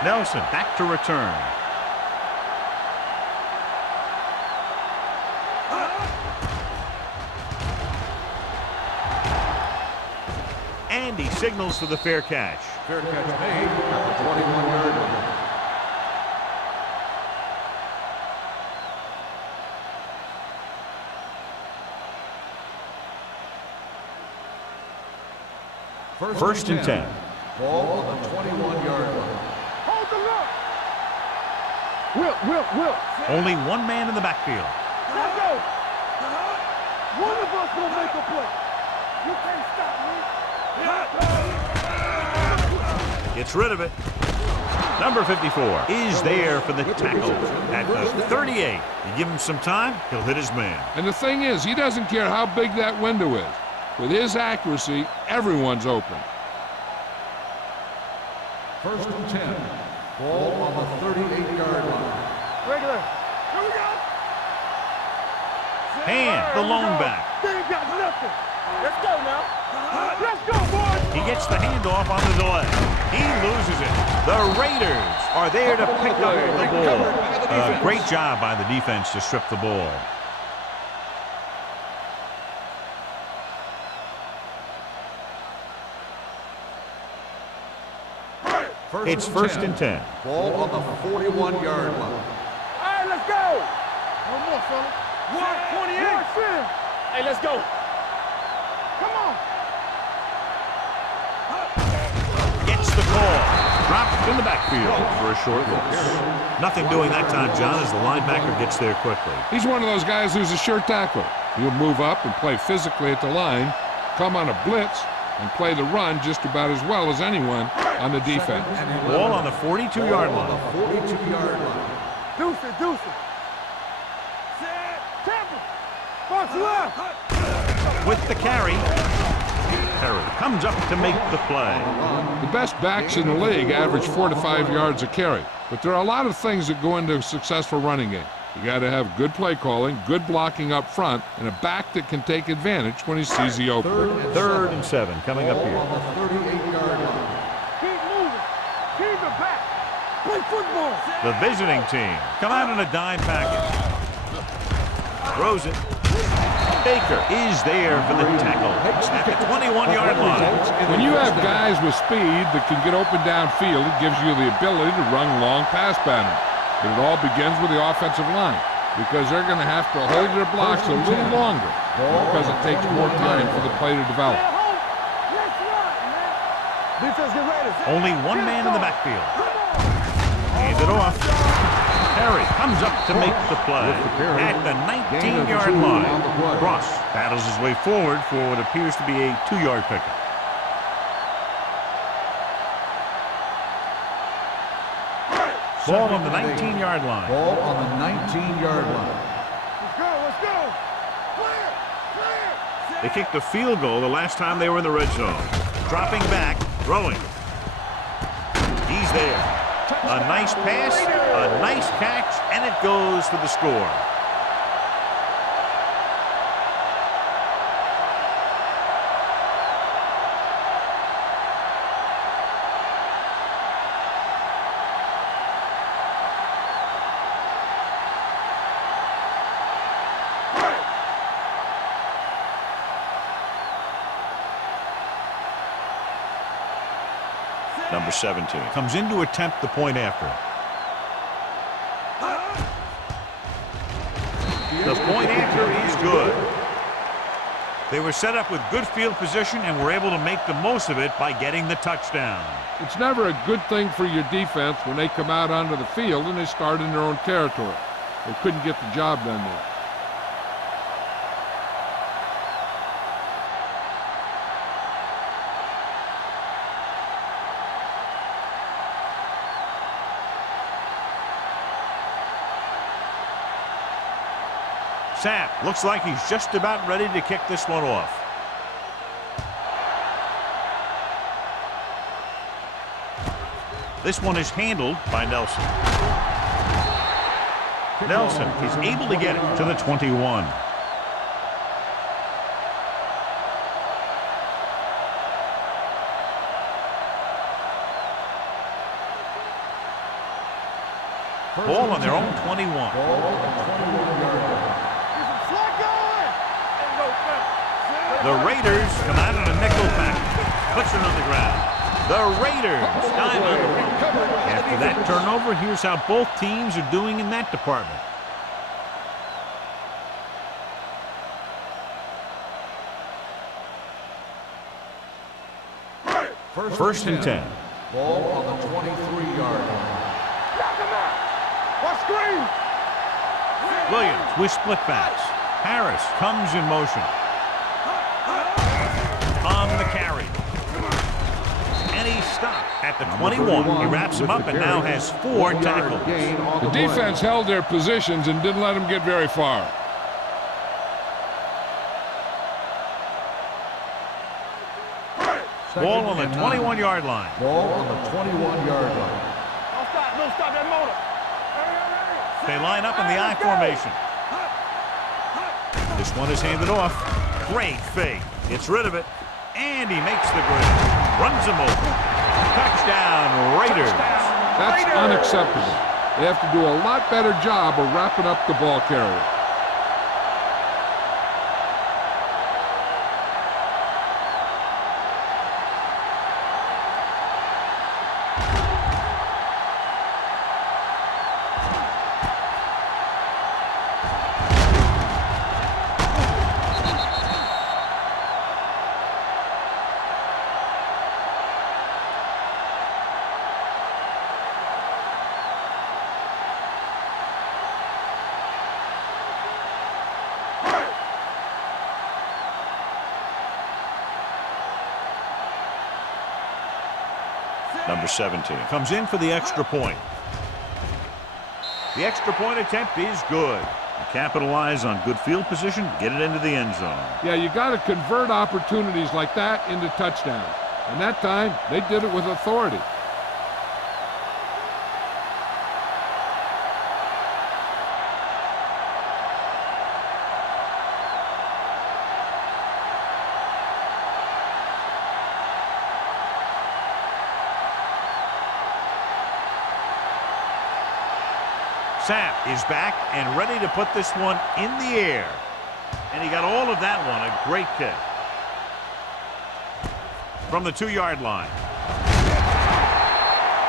Nelson back to return. And he signals for the fair catch. Fair catch made at the 21-yard line. First and 10. Ball on the 21-yard line. Hold the look. Will. Only one man in the backfield. Let's go. One of us will make a play. You can't stop me. Gets rid of it. Number 54 is there for the tackle at the 38. You give him some time, he'll hit his man. And the thing is, he doesn't care how big that window is. With his accuracy, everyone's open. First and 10. Ball on the 38-yard line. Regular. Here we go. And the lone back. They ain't got nothing. Let's go now. Let's go, boys. He gets the handoff on the delay. He loses it. The Raiders are there to pick up the ball. Great job by the defense to strip the ball. It's first and 10. Ball on the 41-yard line. All right, let's go. One more, fella. 128. Hey, let's go. Come on. Gets the call. Dropped in the backfield for a short loss. Nothing doing that time, John, as the linebacker gets there quickly. He's one of those guys who's a sure tackler. He'll move up and play physically at the line, come on a blitz, and play the run just about as well as anyone on the defense. Ball on the 42-yard line. The 42-yard line. Deuce it. Tampa. Box left. With the carry, Perry comes up to make the play. The best backs in the league average 4 to 5 yards a carry. But there are a lot of things that go into a successful running game. You got to have good play calling, good blocking up front, and a back that can take advantage when he sees the opening. 3rd and 7 coming up here. On the 38-yard line. Keep moving. Keep it back. Play football. The visiting team come out in a dime package. Throws it. Baker is there for the tackle at the 21-yard line. When you have guys with speed that can get open downfield, it gives you the ability to run long pass patterns. But it all begins with the offensive line because they're going to have to hold their blocks a little longer because it takes more time for the play to develop. Only one man in the backfield. Hand it off. Perry comes up to make the play at the 19-yard line. Ross battles his way forward for what appears to be a 2-yard pickup. Ball on the 19-yard line. Ball on the 19-yard line. Let's go. Let's go. Clear. Clear. They kicked a field goal the last time they were in the red zone. Dropping back, throwing. He's there. A nice pass, a nice catch, and it goes for the score. Number 17 comes in to attempt the point after. The point after is good. They were set up with good field position and were able to make the most of it by getting the touchdown. It's never a good thing for your defense when they come out onto the field and they start in their own territory. They couldn't get the job done there. Sapp looks like he's just about ready to kick this one off. This one is handled by Nelson. Nelson is able to get it to the 21. Ball on their own 21. The Raiders come out in a nickel pack. Puts it on the ground. The Raiders dive on the run. After that turnover, here's how both teams are doing in that department. First and 10. Ball on the 23-yard line. What screen? Williams with split backs. Harris comes in motion. On the carry. And he stopped at the 21. He wraps him up and now has 4 tackles. The defense held their positions and didn't let them get very far. Ball on the 21-yard line. Ball on the 21-yard line. Don't stop that motor. They line up in the I formation. This one is handed off. Great fake. Gets rid of it. And he makes the grab. Runs him over. Touchdown, Raiders. That's unacceptable. They have to do a lot better job of wrapping up the ball carrier. Number 17 comes in for the extra point. The extra point attempt is good. Capitalize on good field position, get it into the end zone. Yeah, you got to convert opportunities like that into touchdowns. And that time, they did it with authority. Sapp is back and ready to put this one in the air. And he got all of that one. A great kick. From the 2-yard line.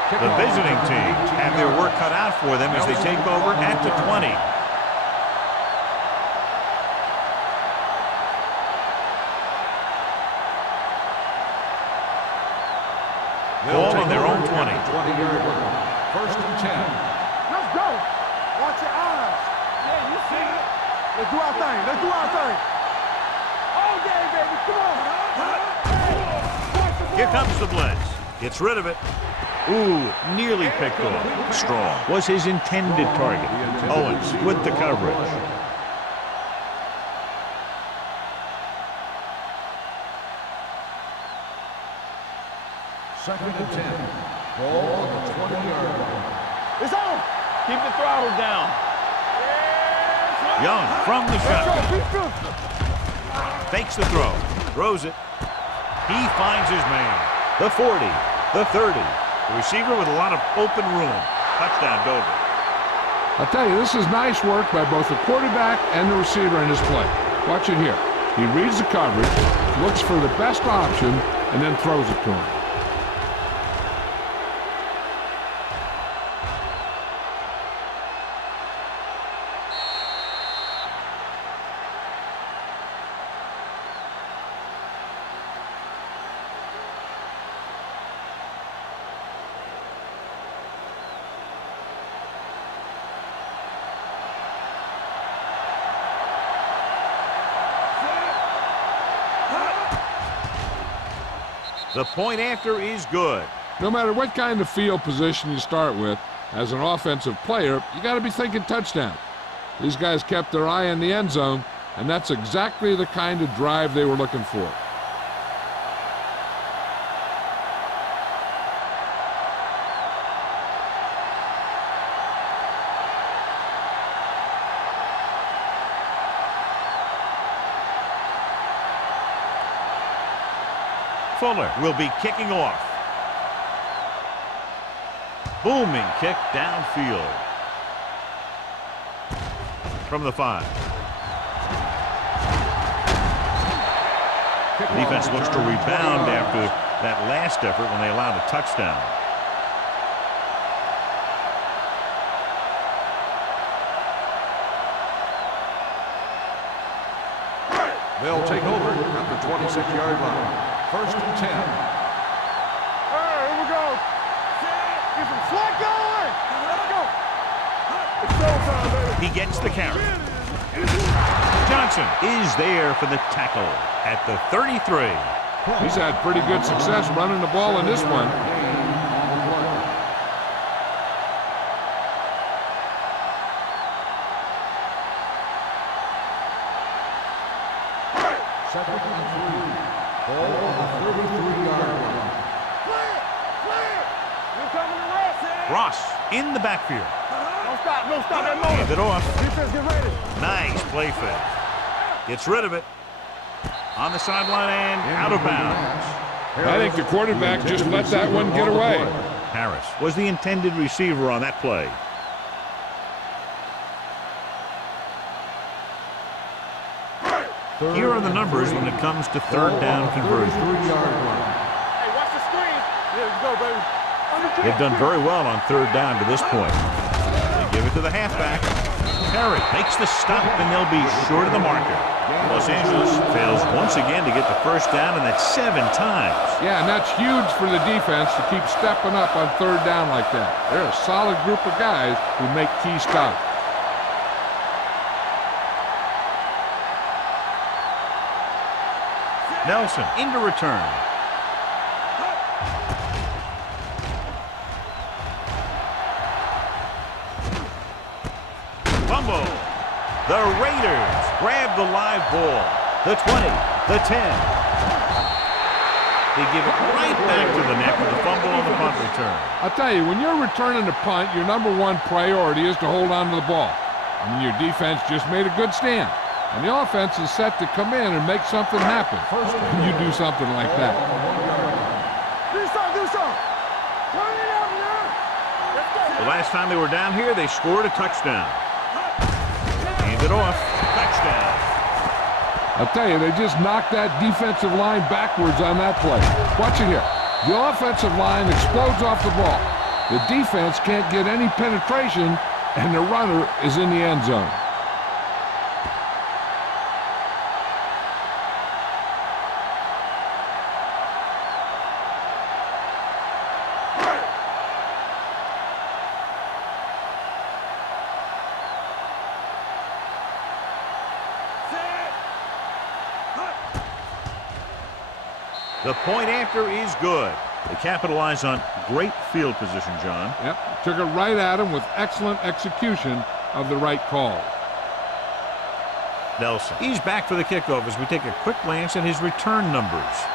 The visiting team have their work cut out for them as they take over at the 20. Ball on their own 20. 20-yard line. First and 10. Let's go. Watch your eyes. Yeah, you see it. Let's do our thing. Let's do our thing. All day, baby. Come on. Here comes the blitz. Gets rid of it. Ooh, nearly picked off. Strong was his intended target. Owens with the coverage. Second and 10. Ball on the 20-yard line. It's on. Keep the throttle down. Young from the shotgun. Fakes the throw. Throws it. He finds his man. The 40. The 30. The receiver with a lot of open room. Touchdown, Dover. I'll tell you, this is nice work by both the quarterback and the receiver in his play. Watch it here. He reads the coverage, looks for the best option, and then throws it to him. The point after is good. No matter what kind of field position you start with, as an offensive player, you got to be thinking touchdown. These guys kept their eye on the end zone, and that's exactly the kind of drive they were looking for. Fuller will be kicking off. Booming kick downfield. From the 5. Defense looks to rebound after that last effort when they allowed a touchdown. They'll take over at the 26-yard line. First and 10. All right, here we go. Get some slack going. Let's go. It's showtime, baby. He gets the carry. Johnson is there for the tackle at the 33. He's had pretty good success running the ball in this one. Second and 3. Ball on the 33-yard line. Clear. You're coming to rest. Ross in the backfield. Don't stop that motor. Hand it off. Defense, get ready. Nice play fake. Gets rid of it. On the sideline and out of bounds. I think the quarterback just let that one get away. Harris was the intended receiver on that play. Here are the numbers when it comes to third down conversion. Hey, watch the screen. Yeah, let's go, baby. They've done very well on third down to this point. They give it to the halfback. Perry makes the stop, and they'll be short of the marker. Los Angeles fails once again to get the first down, and that's 7 times. Yeah, and that's huge for the defense to keep stepping up on third down like that. They're a solid group of guys who make key stops. Nelson into return. Fumble. The Raiders grab the live ball. The 20, the 10. They give it right back to the net with a fumble on the punt return. I'll tell you, when you're returning a punt, your #1 priority is to hold on to the ball. I mean, your defense just made a good stand. And the offense is set to come in and make something happen. When you do something like that. Do something. Turn it up now. Let's go. The last time they were down here, they scored a touchdown. Hand it off. Touchdown. I'll tell you, they just knocked that defensive line backwards on that play. Watch it here. The offensive line explodes off the ball. The defense can't get any penetration, and the runner is in the end zone. The point after is good. They capitalize on great field position, John. Yep, took it right at him with excellent execution of the right call. Nelson. He's back for the kickoff as we take a quick glance at his return numbers.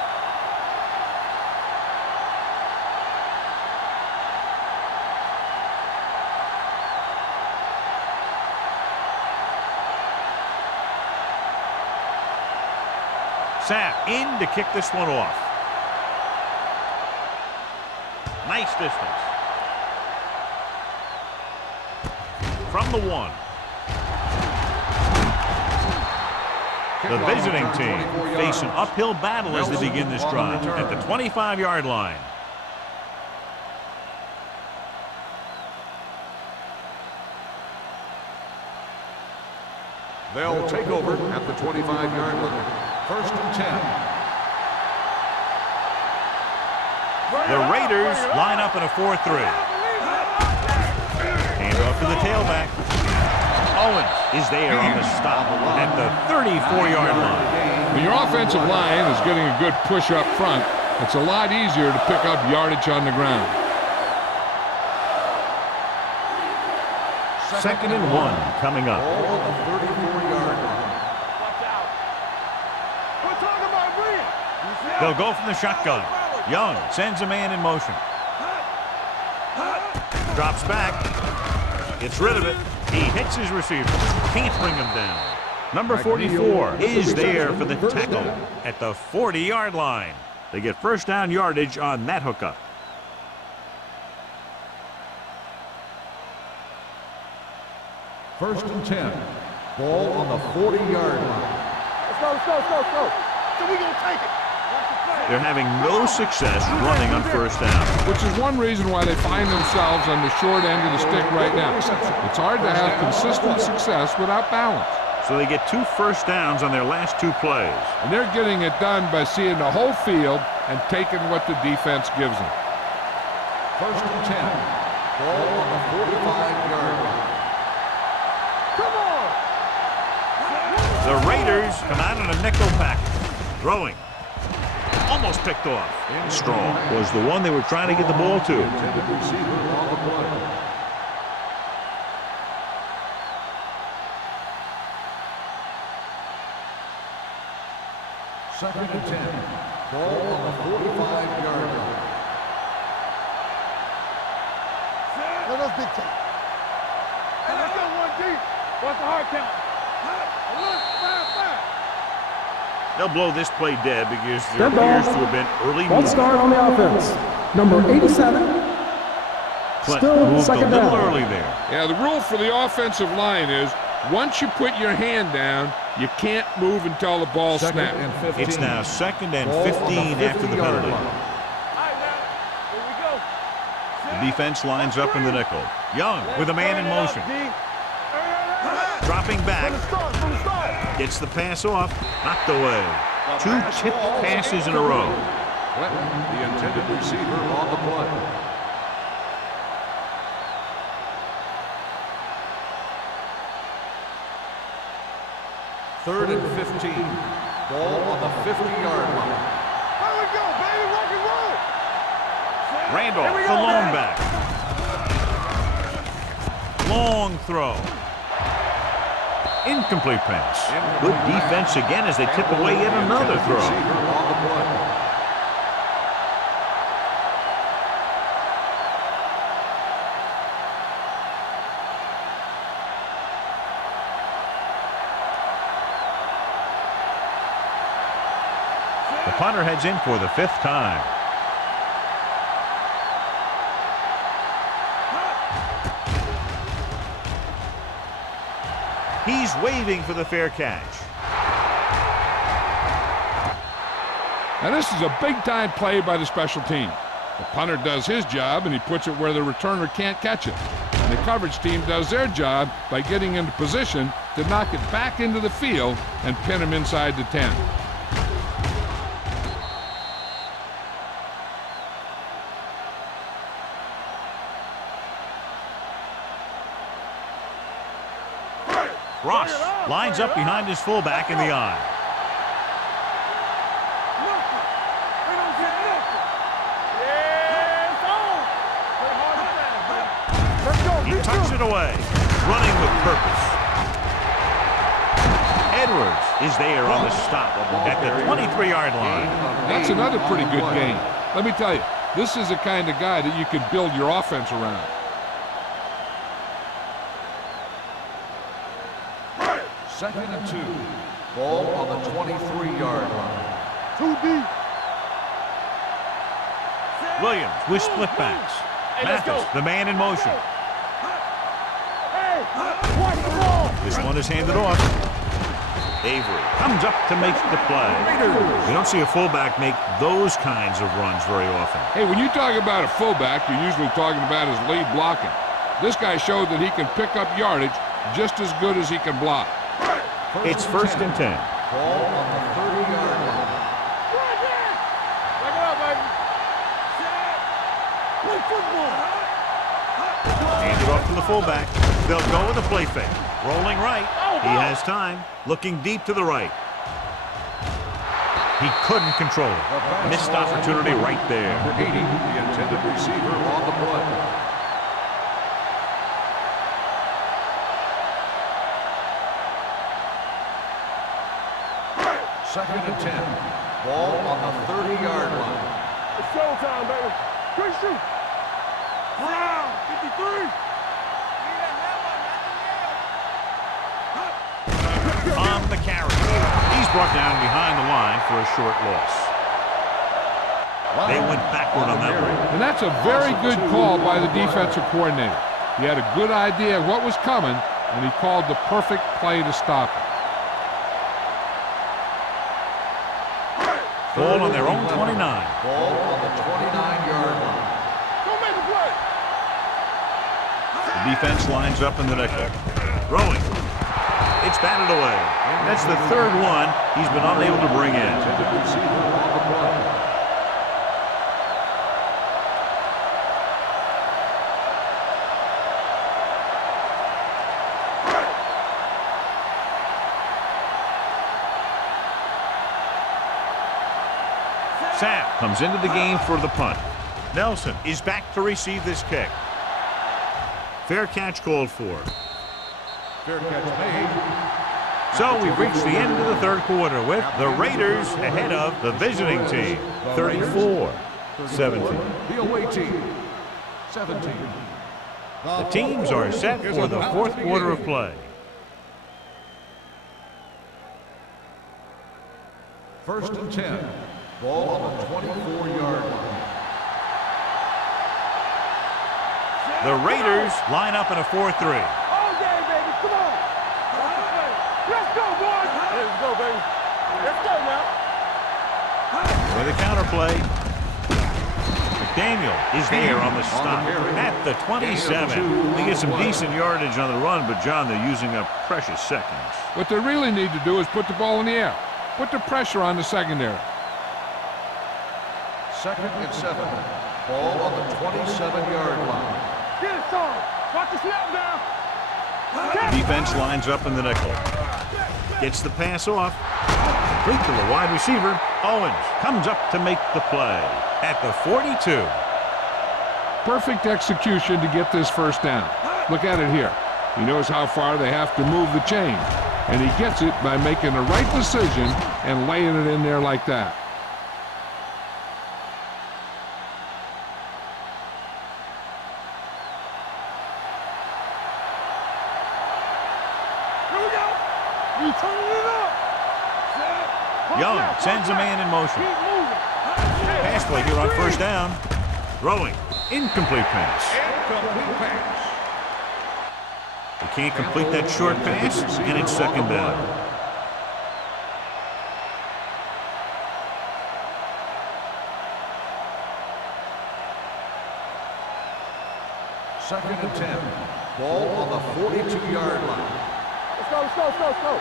Sapp in to kick this one off. Nice distance. From the 1. The visiting team face an uphill battle as they begin this drive at the 25-yard line. They'll take over at the 25-yard line. First and 10. The Raiders line up in a 4-3. Hand off to the tailback. Owens is there on the stop at the 34-yard line. When your offensive line is getting a good push up front, it's a lot easier to pick up yardage on the ground. Second and 1 coming up. Ball on the 34-yard line. They'll go from the shotgun. Young sends a man in motion. Drops back. Gets rid of it. He hits his receiver. Can't bring him down. Number 44 is there for the tackle at the 40-yard line. They get first down yardage on that hookup. First and 10. Ball on the 40-yard line. Let's go. So we're going to take it. They're having no success running on first down. Which is one reason why they find themselves on the short end of the stick right now. It's hard to have consistent success without balance. So they get 2 first downs on their last 2 plays. And they're getting it done by seeing the whole field and taking what the defense gives them. First and 10. Ball on the 45-yard line. Come on. The Raiders come out in a nickel package. Throwing. Almost picked off. Strong was the one they were trying to get the ball to. Intended receiver on the play. Second and 10. Ball on the 45-yard line. Let us dictate. Hey, let's go 1 deep. What's the hard count? 5. They'll blow this play dead because there appears to have been early Ball movement. start on the offense. Number 87. Clint Still moved a second little down. early there. Yeah, the rule for the offensive line is once you put your hand down, you can't move until the ball Second snaps. and 15. It's now 2nd and Ball on the 15 after the 50-yard penalty. line. All right, now. Here we go. The defense lines up in the nickel. Young with a man in motion. Dropping back. From the start. Gets the pass off. Knocked away. 2 tipped passes in a row. Clinton, the intended receiver on the play. Third and 15. Ball on the 50-yard line. Here we go, baby. Rock and roll. Randolph, Here we the go, long man. back. Long throw. Incomplete pass. Good defense again as they tip away yet another throw. The punter heads in for the 5th time. He's waving for the fair catch. Now this is a big-time play by the special team. The punter does his job, and he puts it where the returner can't catch it. And the coverage team does their job by getting into position to knock it back into the field and pin him inside the 10. Ross lines up behind his fullback in the eye. He tucks it away, running with purpose. Edwards is there on the stop at the 23-yard line. That's another pretty good game. Let me tell you, this is the kind of guy that you can build your offense around. Second and 2. Ball on the 23-yard line. 2 deep. Williams with split backs. Mathis, the man in motion. Hey, watch the ball. This one is handed off. Avery comes up to make the play. We don't see a fullback make those kinds of runs very often. Hey, when you talk about a fullback, you're usually talking about his lead blocking. This guy showed that he can pick up yardage just as good as he can block. It's 1st and 10. Ball on the 30-yard line. Back it up, baby. Play football. Hand it off to the fullback. They'll go with a play fake. Rolling right. He has time. Looking deep to the right. He couldn't control it. Missed opportunity right there. Number 80, the intended receiver on the play. Second and 10. Ball on the 30-yard line. It's showtime, baby. Great shoot. Brown, 53. On the carry. He's brought down behind the line for a short loss. They went backward on that one. And that's a very good call by the defensive coordinator. He had a good idea of what was coming, and he called the perfect play to stop it. Ball on their own 29. Ball on the 29-yard line. Don't make a play. The defense lines up in the nickel. Throwing. It's batted away. That's the 3rd one he's been unable to bring in. Intended receiver on the play. Sapp comes into the game for the punt. Nelson is back to receive this kick. Fair catch called for. Fair catch made. So we've reached the end of the 3rd quarter with the Raiders ahead of the visiting team, 34-17. The away team, 17. The teams are set for the 4th quarter of play. First and 10. Ball on the 24-yard line. The Raiders line up in a 4-3. All day, baby. Come on. Let's go, boys. Let's go, baby. Let's go now. With a counterplay. McDaniel is there on the stop at the 27. They get some decent yardage on the run, but, John, they're using up precious seconds. What they really need to do is put the ball in the air. Put the pressure on the secondary. Second and 7. Ball on the 27-yard line. Get it, son. Watch the snap now. The defense lines up in the nickel. Gets the pass off. Complete to the wide receiver. Owens comes up to make the play at the 42. Perfect execution to get this 1st down. Look at it here. He knows how far they have to move the chain. And he gets it by making the right decision and laying it in there like that. Young sends a man in motion. Pass play here on first down. Throwing. Incomplete pass. Incomplete pass. He can't complete that short pass, and it's second down. Second and 10. Ball on the 42-yard line. Let's go, let's go, let's go, let's go.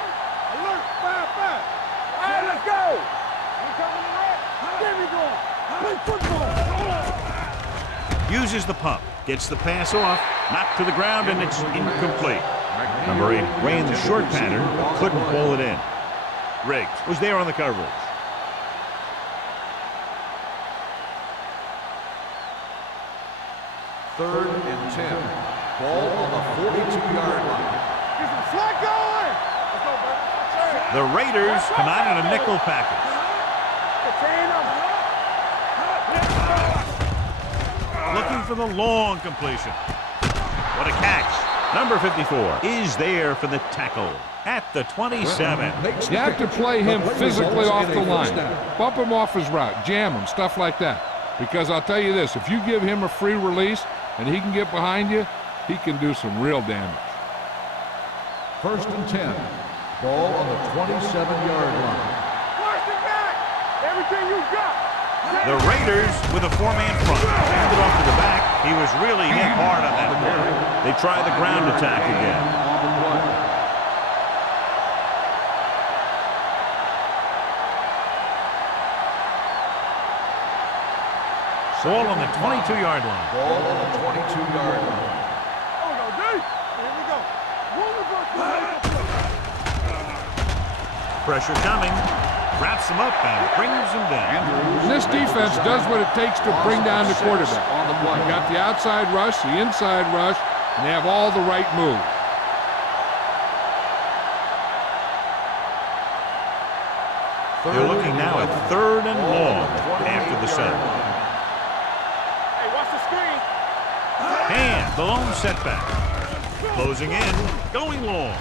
Alert, 5-5. All right, let's go. You coming in red? Get me going. Play football. Uses the pump. Gets the pass off. Knocked to the ground, and it's incomplete. Number 8 ran the short pattern, but couldn't pull it in. Riggs was there on the coverage. Third and 10. Ball on the 42-yard line. Get some slack going. Let's go, baby. The Raiders come out in a nickel package. Looking for the long completion. What a catch. Number 54 is there for the tackle at the 27. You have to play him physically off the line. Bump him off his route, jam him, stuff like that. Because I'll tell you this, if you give him a free release and he can get behind you, he can do some real damage. First and 10. Ball on the 27-yard line. Force it back. Everything you got. The Raiders with a four-man front. Handed off to the back. He was really hit hard on that play. They try the ground attack again. On the play. Ball on the 22-yard line. Ball on the 22-yard line. Oh, no, D. Here we go. Pressure coming. Wraps him up and brings him down. And this defense does what it takes to bring down the quarterback. You got the outside rush, the inside rush, and they have all the right moves. They're looking now at third and long after the set. Hey, watch the screen. And the lone setback. Closing in, going long.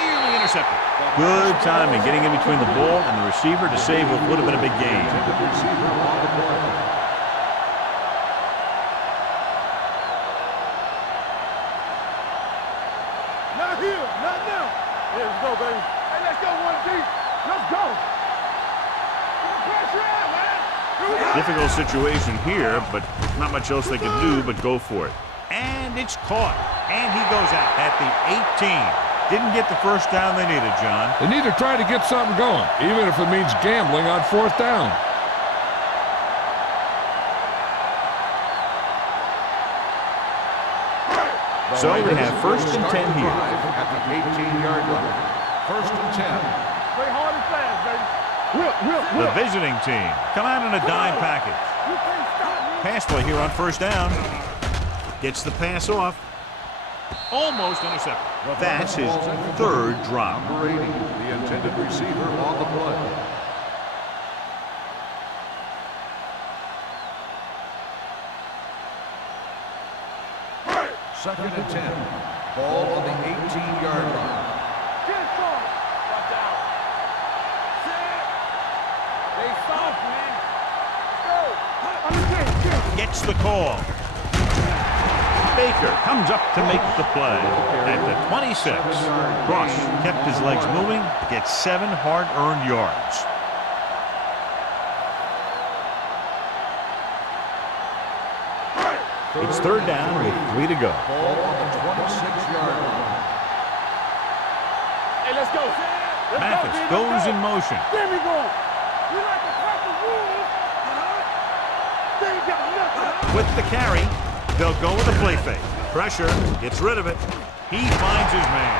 Nearly intercepted. Good timing, getting in between the ball and the receiver to save what would have been a big gain. Not here, not now. Here we go, baby. Hey, let's go, 1D. Let's go. Get the pressure out, man. Here we go. Difficult situation here, but not much else they can do but go for it. And it's caught. And he goes out at the 18. Didn't get the first down they needed, John. They need to try to get something going, even if it means gambling on fourth down. So we have first and 10 here. At the 18-yard line. First and 10. Play hard and fast, baby. The visiting team come out in a dime package. You can't stop me. Pass play here on first down. Gets the pass off. Almost intercepted. That's his third drop. Number 80, the intended receiver on the play. Second and 10. Ball on the 18-yard line. Get some. Watch out. Set. They soft, man. Go. On the 10. Gets the call. Baker comes up to make the play at the 26. Ross kept his legs moving, gets 7 hard-earned yards. It's third down with 3 to go. Ball on the 26-yard line. Hey, let's go. Mathis goes in motion. There we go. We like to crack the rules. They ain't got nothing. With the carry, they'll go with a play fake. Pressure, gets rid of it. He finds his man.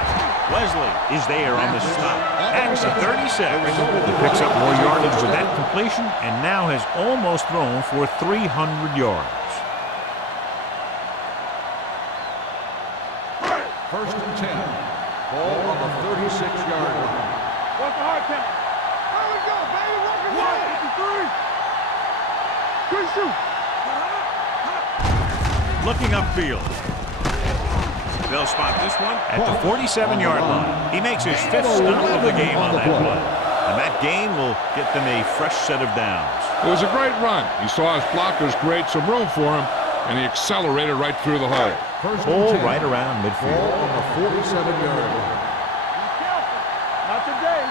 Wesley is there on the stop. At the 36. He picks up more yardage with that completion and now has almost thrown for 300 yards. First and 10. Ball on the 36-yard line. What's the hard count? There we go, baby. Work it. 1, 53. Good shoot. Looking upfield. They'll spot this one at the 47-yard line. He makes his 5th stop of the game on that play. And that gain will get them a fresh set of downs. It was a great run. He saw his blockers create some room for him, and he accelerated right through the hole. Ball right around midfield. Ball on the 47-yard line. Not today.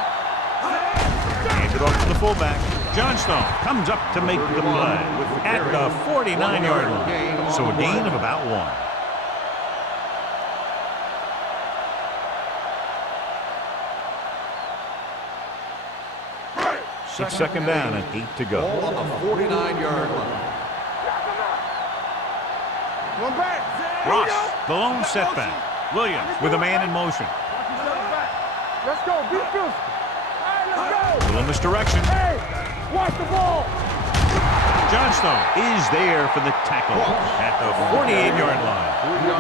Hands it off to the fullback. Johnstone comes up to make the play at the 49-yard line. So a gain of about 1. It's second down and 8 to go. Ball on the 49-yard line. One back. Ross, the lone setback. Williams with a man in motion. Let's go. Be physical. All right, let's go. Little misdirection. Hey, watch the ball. Johnstone is there for the tackle at the 48-yard line.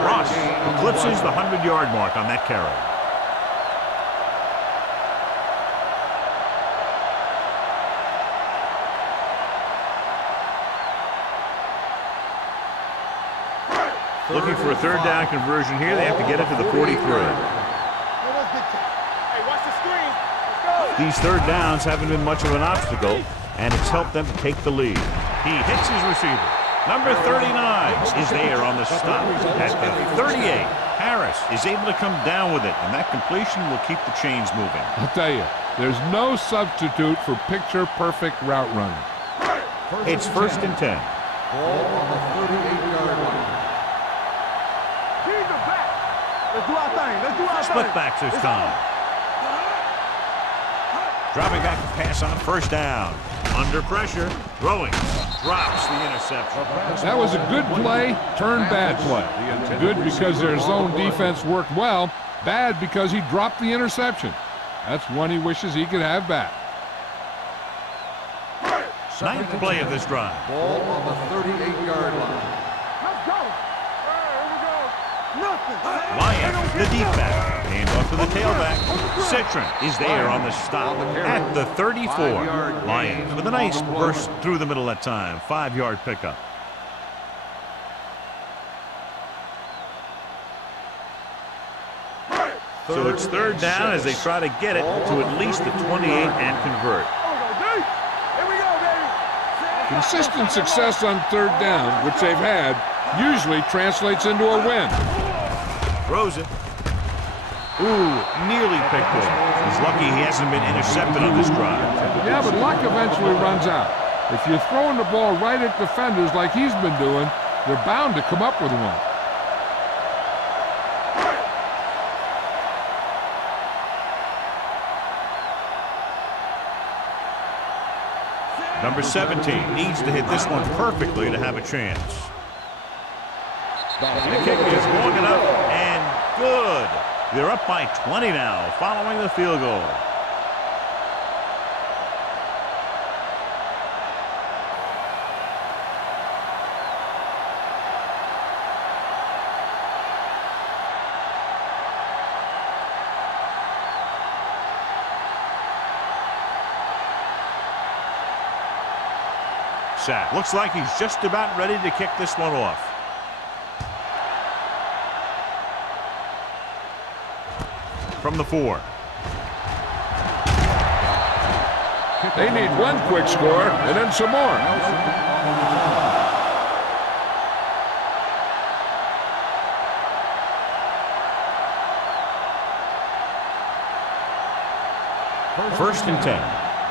Ross eclipses the 100-yard mark on that carry. Looking for a third down conversion here. They have to get it to the 43. Hey, watch the screen. Let's go. These third downs haven't been much of an obstacle, and it's helped them to take the lead. He hits his receiver. Number 39 is there on the stop at the 38. Harris is able to come down with it, and that completion will keep the chains moving. I'll tell you, there's no substitute for picture-perfect route running. It's 1st and 10. Ball on the 38-yard line. Let's do our thing. Let's do our Split thing. backs this time. Dropping back to pass on 1st down. Under pressure, throwing, drops the interception. That was a good play, turned bad play. Good because their zone defense worked well, bad because he dropped the interception. That's one he wishes he could have back. 9th play of this drive. Ball on the 38-yard line. Let's go. Here we go. Nothing. Lyon, the deep back. Hand off to the tailback. Citron is there on the stop at the 34. Lions with a nice burst through the middle that time. 5-yard pickup. So it's third down as they try to get it to at least the 28 and convert. Here we go, baby. Consistent success on third down, which they've had, usually translates into a win. Throws it. Ooh, nearly picked it. He's lucky he hasn't been intercepted on this drive. Yeah, but luck eventually runs out. If you're throwing the ball right at defenders like he's been doing, they're bound to come up with one. Number 17 needs to hit this one perfectly to have a chance. The kick is long enough and good. They're up by 20 now following the field goal. Sack. Looks like he's just about ready to kick this one off. From the 4. They need one quick score and then some more. First and 10.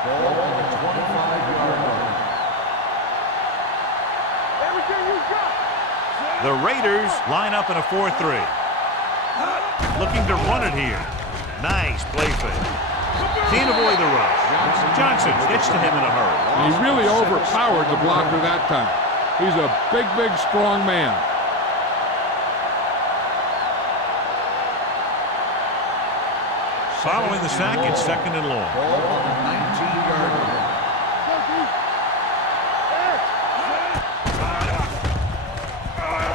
Ball on the 25-yard line. Everything you got. The Raiders line up in a 4-3. Looking to run it here. Nice play fake. Can't avoid the rush. Johnson gets to him in a hurry. He really overpowered the blocker that time. He's a big, big, strong man. Following the sack, it's 2nd and long. Ball on the 19-yard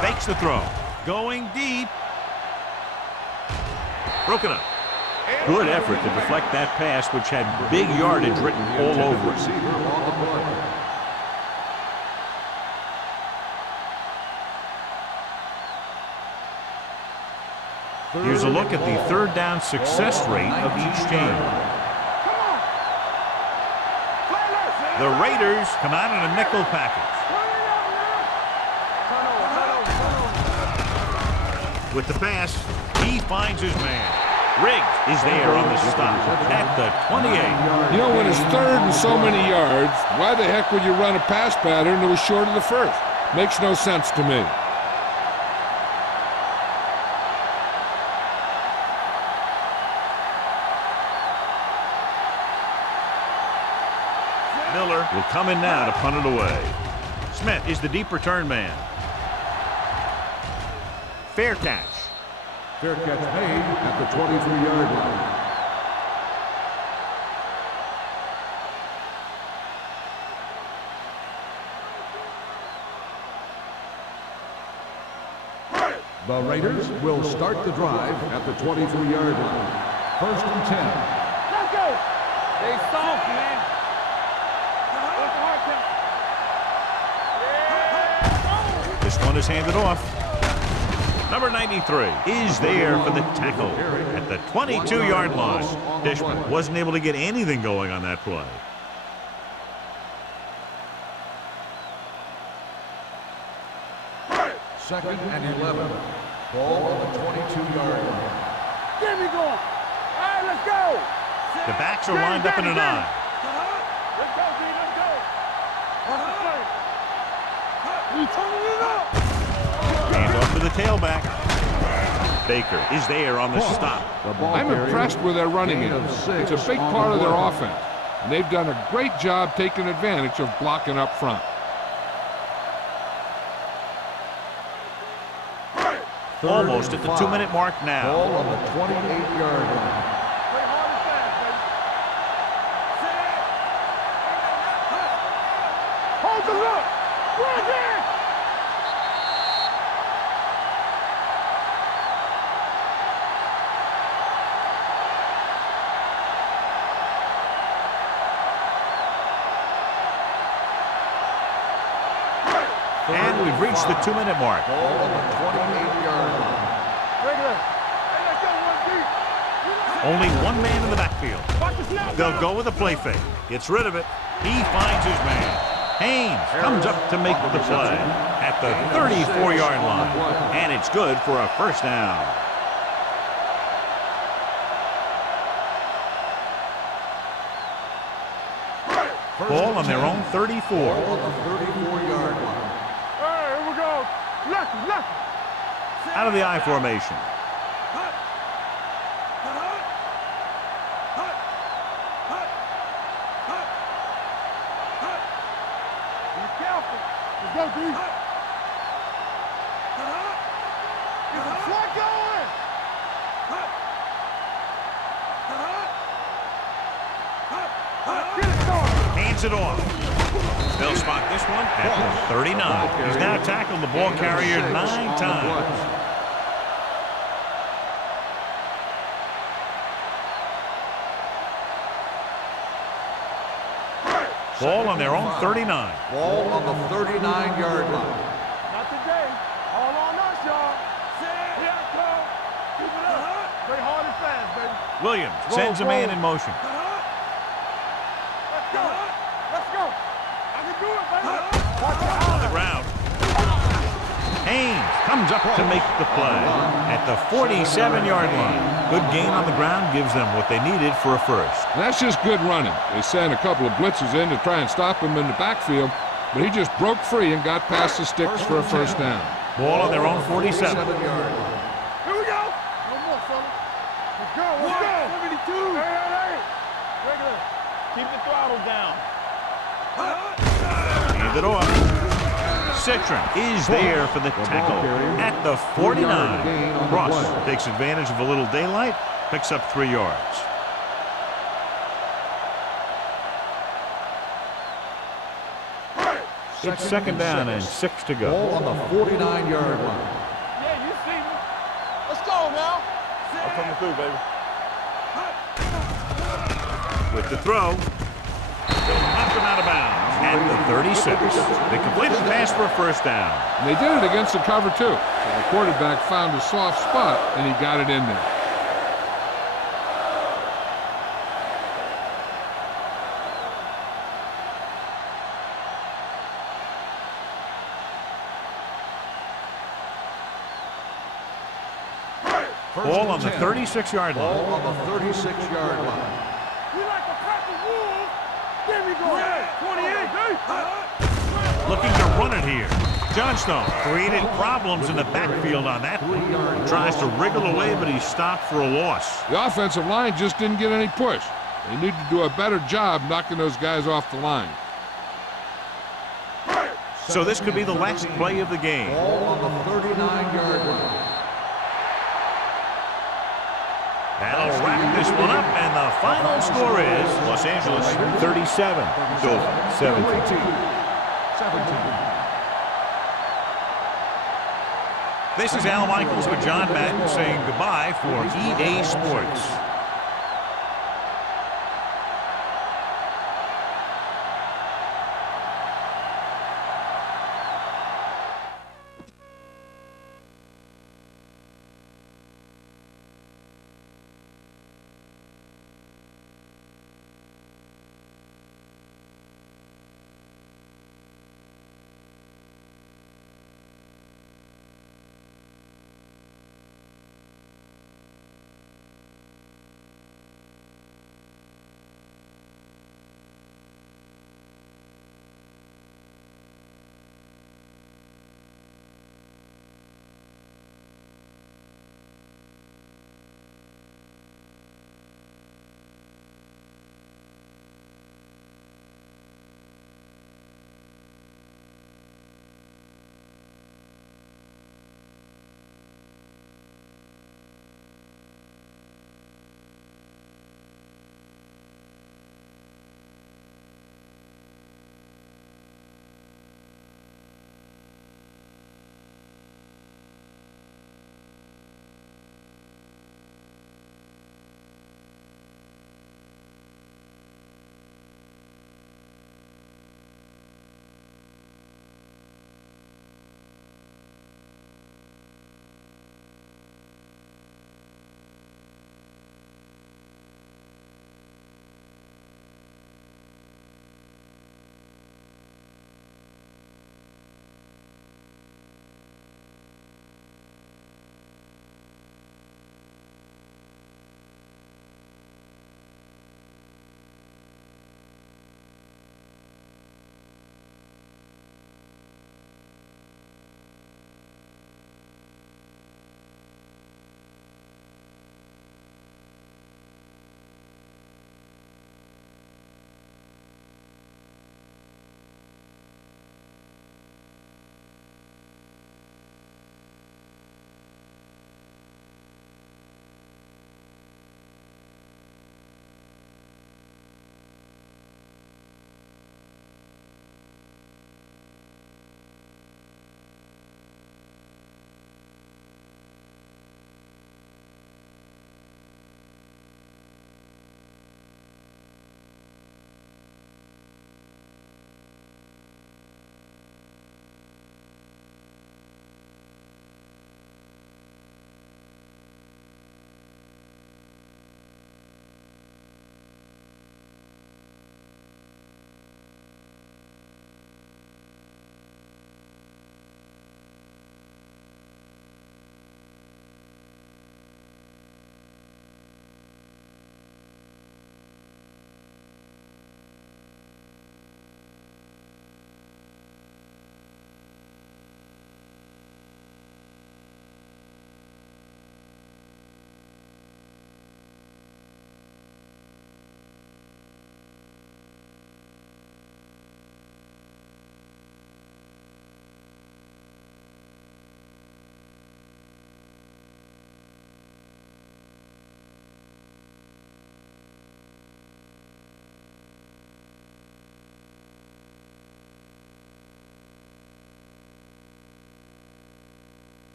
line. Fakes the throw. Going deep. Broken up. Good effort to deflect that pass, which had big yardage written all over it. Here's a look at the third down success rate of each team. The Raiders come out in a nickel package. With the pass, he finds his man. Riggs is there on the stop at the 28. You know, when it's third and so many yards, why the heck would you run a pass pattern that was short of the first? Makes no sense to me. Miller will come in now to punt it away. Smith is the deep return man. Fair catch. Fair catch made at the 23-yard line. The Raiders will start the drive at the 23-yard line. 1st and 10. Let's go. They soft, man. This one is handed off. Number 93 is there for the tackle at the 22-yard line. Dishman wasn't able to get anything going on that play. Second and 11. Ball on the 22-yard line. Get me going. All right, let's go. The backs are lined up in an I. Let's go, D. Let's go. We turning it up. Hands off to the tailback. Baker is there on the stop. I'm impressed with their running game. It's a big part of their offense, and they've done a great job taking advantage of blocking up front. Almost at the 2-minute mark now. Ball on the 28-yard line. Play hard and fast, baby. Hold the look. Right there. And we've reached the 2-minute mark. Ball on the 28-yard line. Regular. Hey, let's go, one deep. Only one man in the backfield. Watch the snap. They'll go with a play fake. Gets rid of it. He finds his man. Haynes comes up to make the play at the 34-yard line. And it's good for a first down. Ball on their own 34. Ball on the 34-yard line. All right, here we go. Left. Out of the I formation. Be careful. Let's go, D. Get the flag going. Get it started. Hands it off. They'll spot this one at the 39. He's now tackled the ball carrier 9 times. Ball on their own 39. Ball on the 39-yard line. Not today. All on us, y'all. Here I come. Keep it up. Play hard and fast, baby. Williams sends a man in motion. Let's go. Let's go. I can do it, baby. Watch your On the eyes. ground. Haynes comes up to make the play at the 47-yard line. Good gain on the ground gives them what they needed for a first. And that's just good running. They sent a couple of blitzes in to try and stop him in the backfield, but he just broke free and got past the sticks for a first down. Ball on their own 47. 47-yard line. Here we go. No more, fella. Let's go. Let's go. 72. Hey. Regular. Keep the throttle down. Hand it off. Citron is there for the tackle at the 49. Ross takes advantage of a little daylight, picks up 3 yards. It's second down and 6 to go. Ball on the 49-yard line. Yeah, you see me. Let's go now. I'm coming through, baby. with the throw. Knocked him out of bounds. At the 36. They completed the pass for a first down. And they did it against the cover, too. So the quarterback found a soft spot, and he got it in there. Ball on the 36-yard line. Ball on the 36-yard line. We like a pack of wolves. There we go. 28. Looking to run it here. Johnstone created problems in the backfield on that. Tries to wriggle away, but he's stopped for a loss. The offensive line just didn't get any push. They need to do a better job knocking those guys off the line. So this could be the last play of the game. Ball on the 39-yard line. That'll wrap this one up, and the final score is Los Angeles 37 to 17. This is Al Michaels with John Madden saying goodbye for EA Sports.